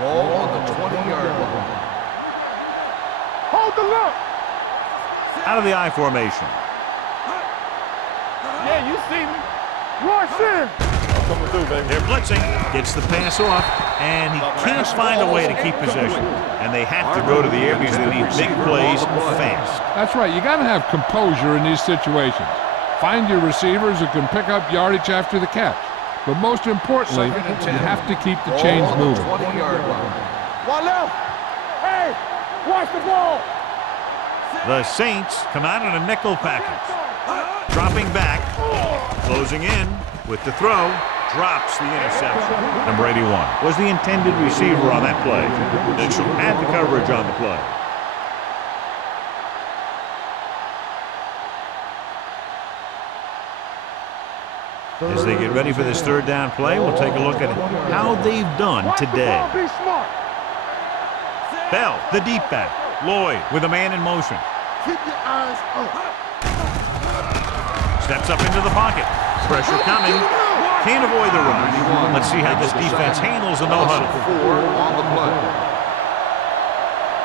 Ball on the 20-yard line. Hold the look. Out of the I formation. Yeah, you see me. Rush in. Coming through, baby. They're blitzing. Gets the pass off, and he can't find a way to keep possession. And they have to go to the air because they need big plays fast. That's right. You got to have composure in these situations. Find your receivers who can pick up yardage after the catch. But most importantly, you have to keep the chains moving. 20-yard line. One left. Hey, watch the ball. The Saints come out in a nickel package. Dropping back, closing in with the throw, drops the interception. Number 81 was the intended receiver on that play. Mitchell had the coverage on the play. As they get ready for this third down play, we'll take a look at how they've done today. Be smart. Bell, the deep back. Lloyd with a man in motion. Keep your eyes up. Steps up into the pocket. Pressure coming. Can't avoid the run. Let's see how this defense handles a no-huddle. 4 on the play.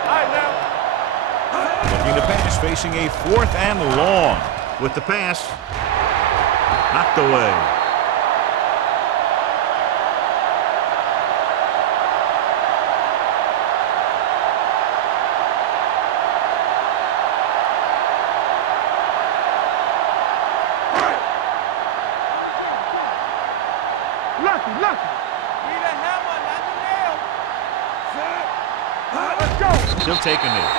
All right, now. Looking to pass, facing a 4th and long. With the pass, knocked away. Lucky. Need a hammer, not the nail. Let's go. He'll take a knee.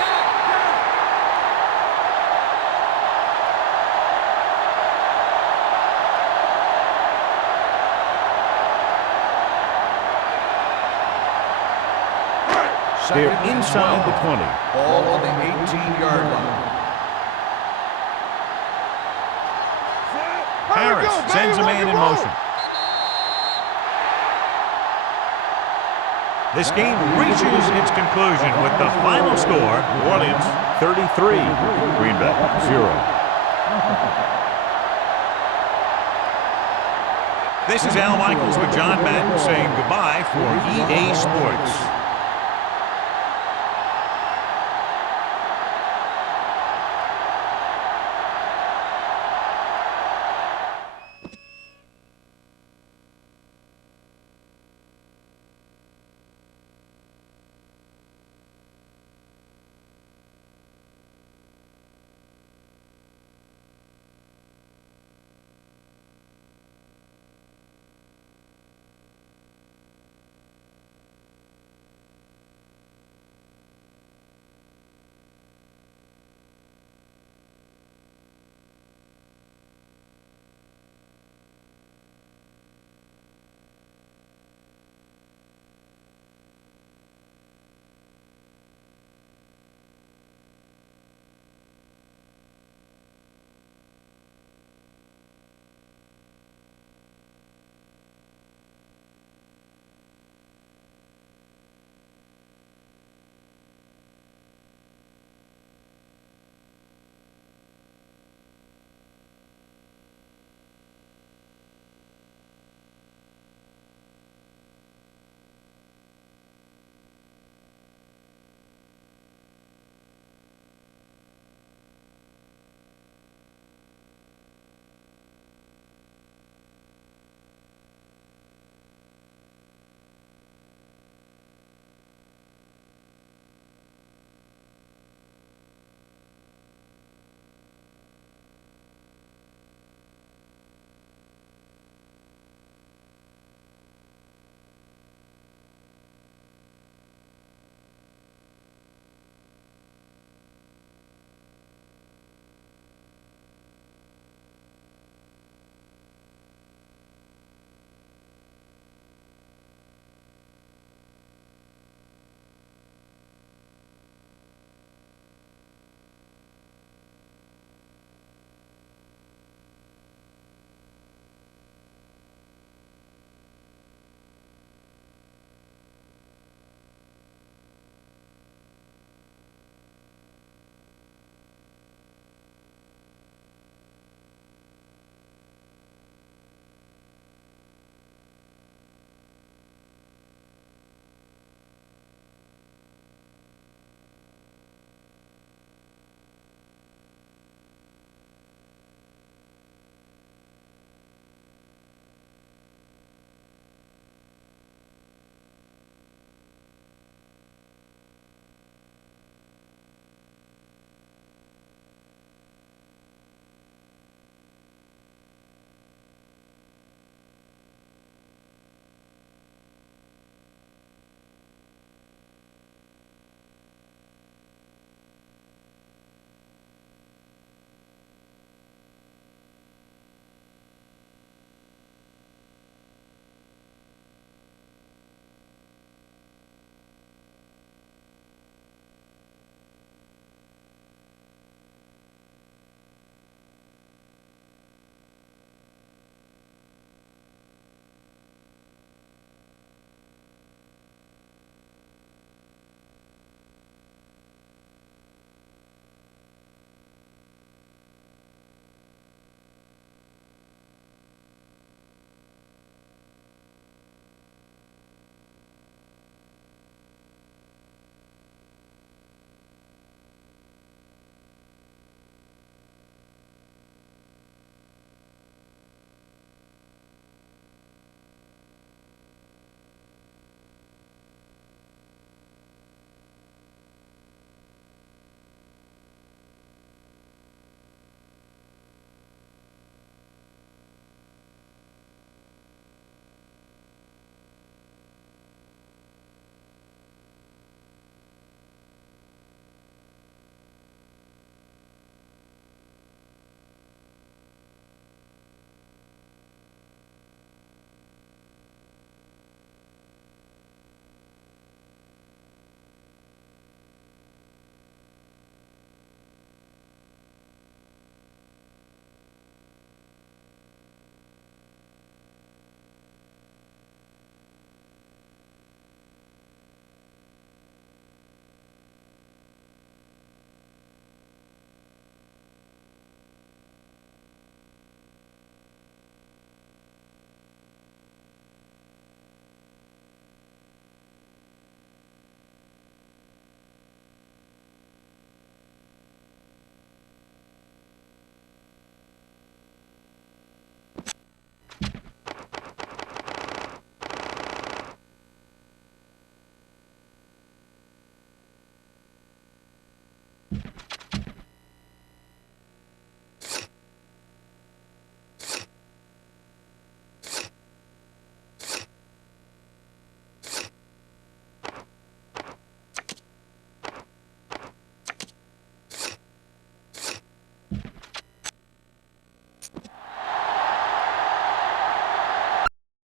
They're Second and inside 12. the 20. Ball on the 18-yard line. Harris sends a man in motion. This game reaches its conclusion with the final score, New Orleans 33, Green Bay 0. This is Al Michaels with John Madden saying goodbye for EA Sports.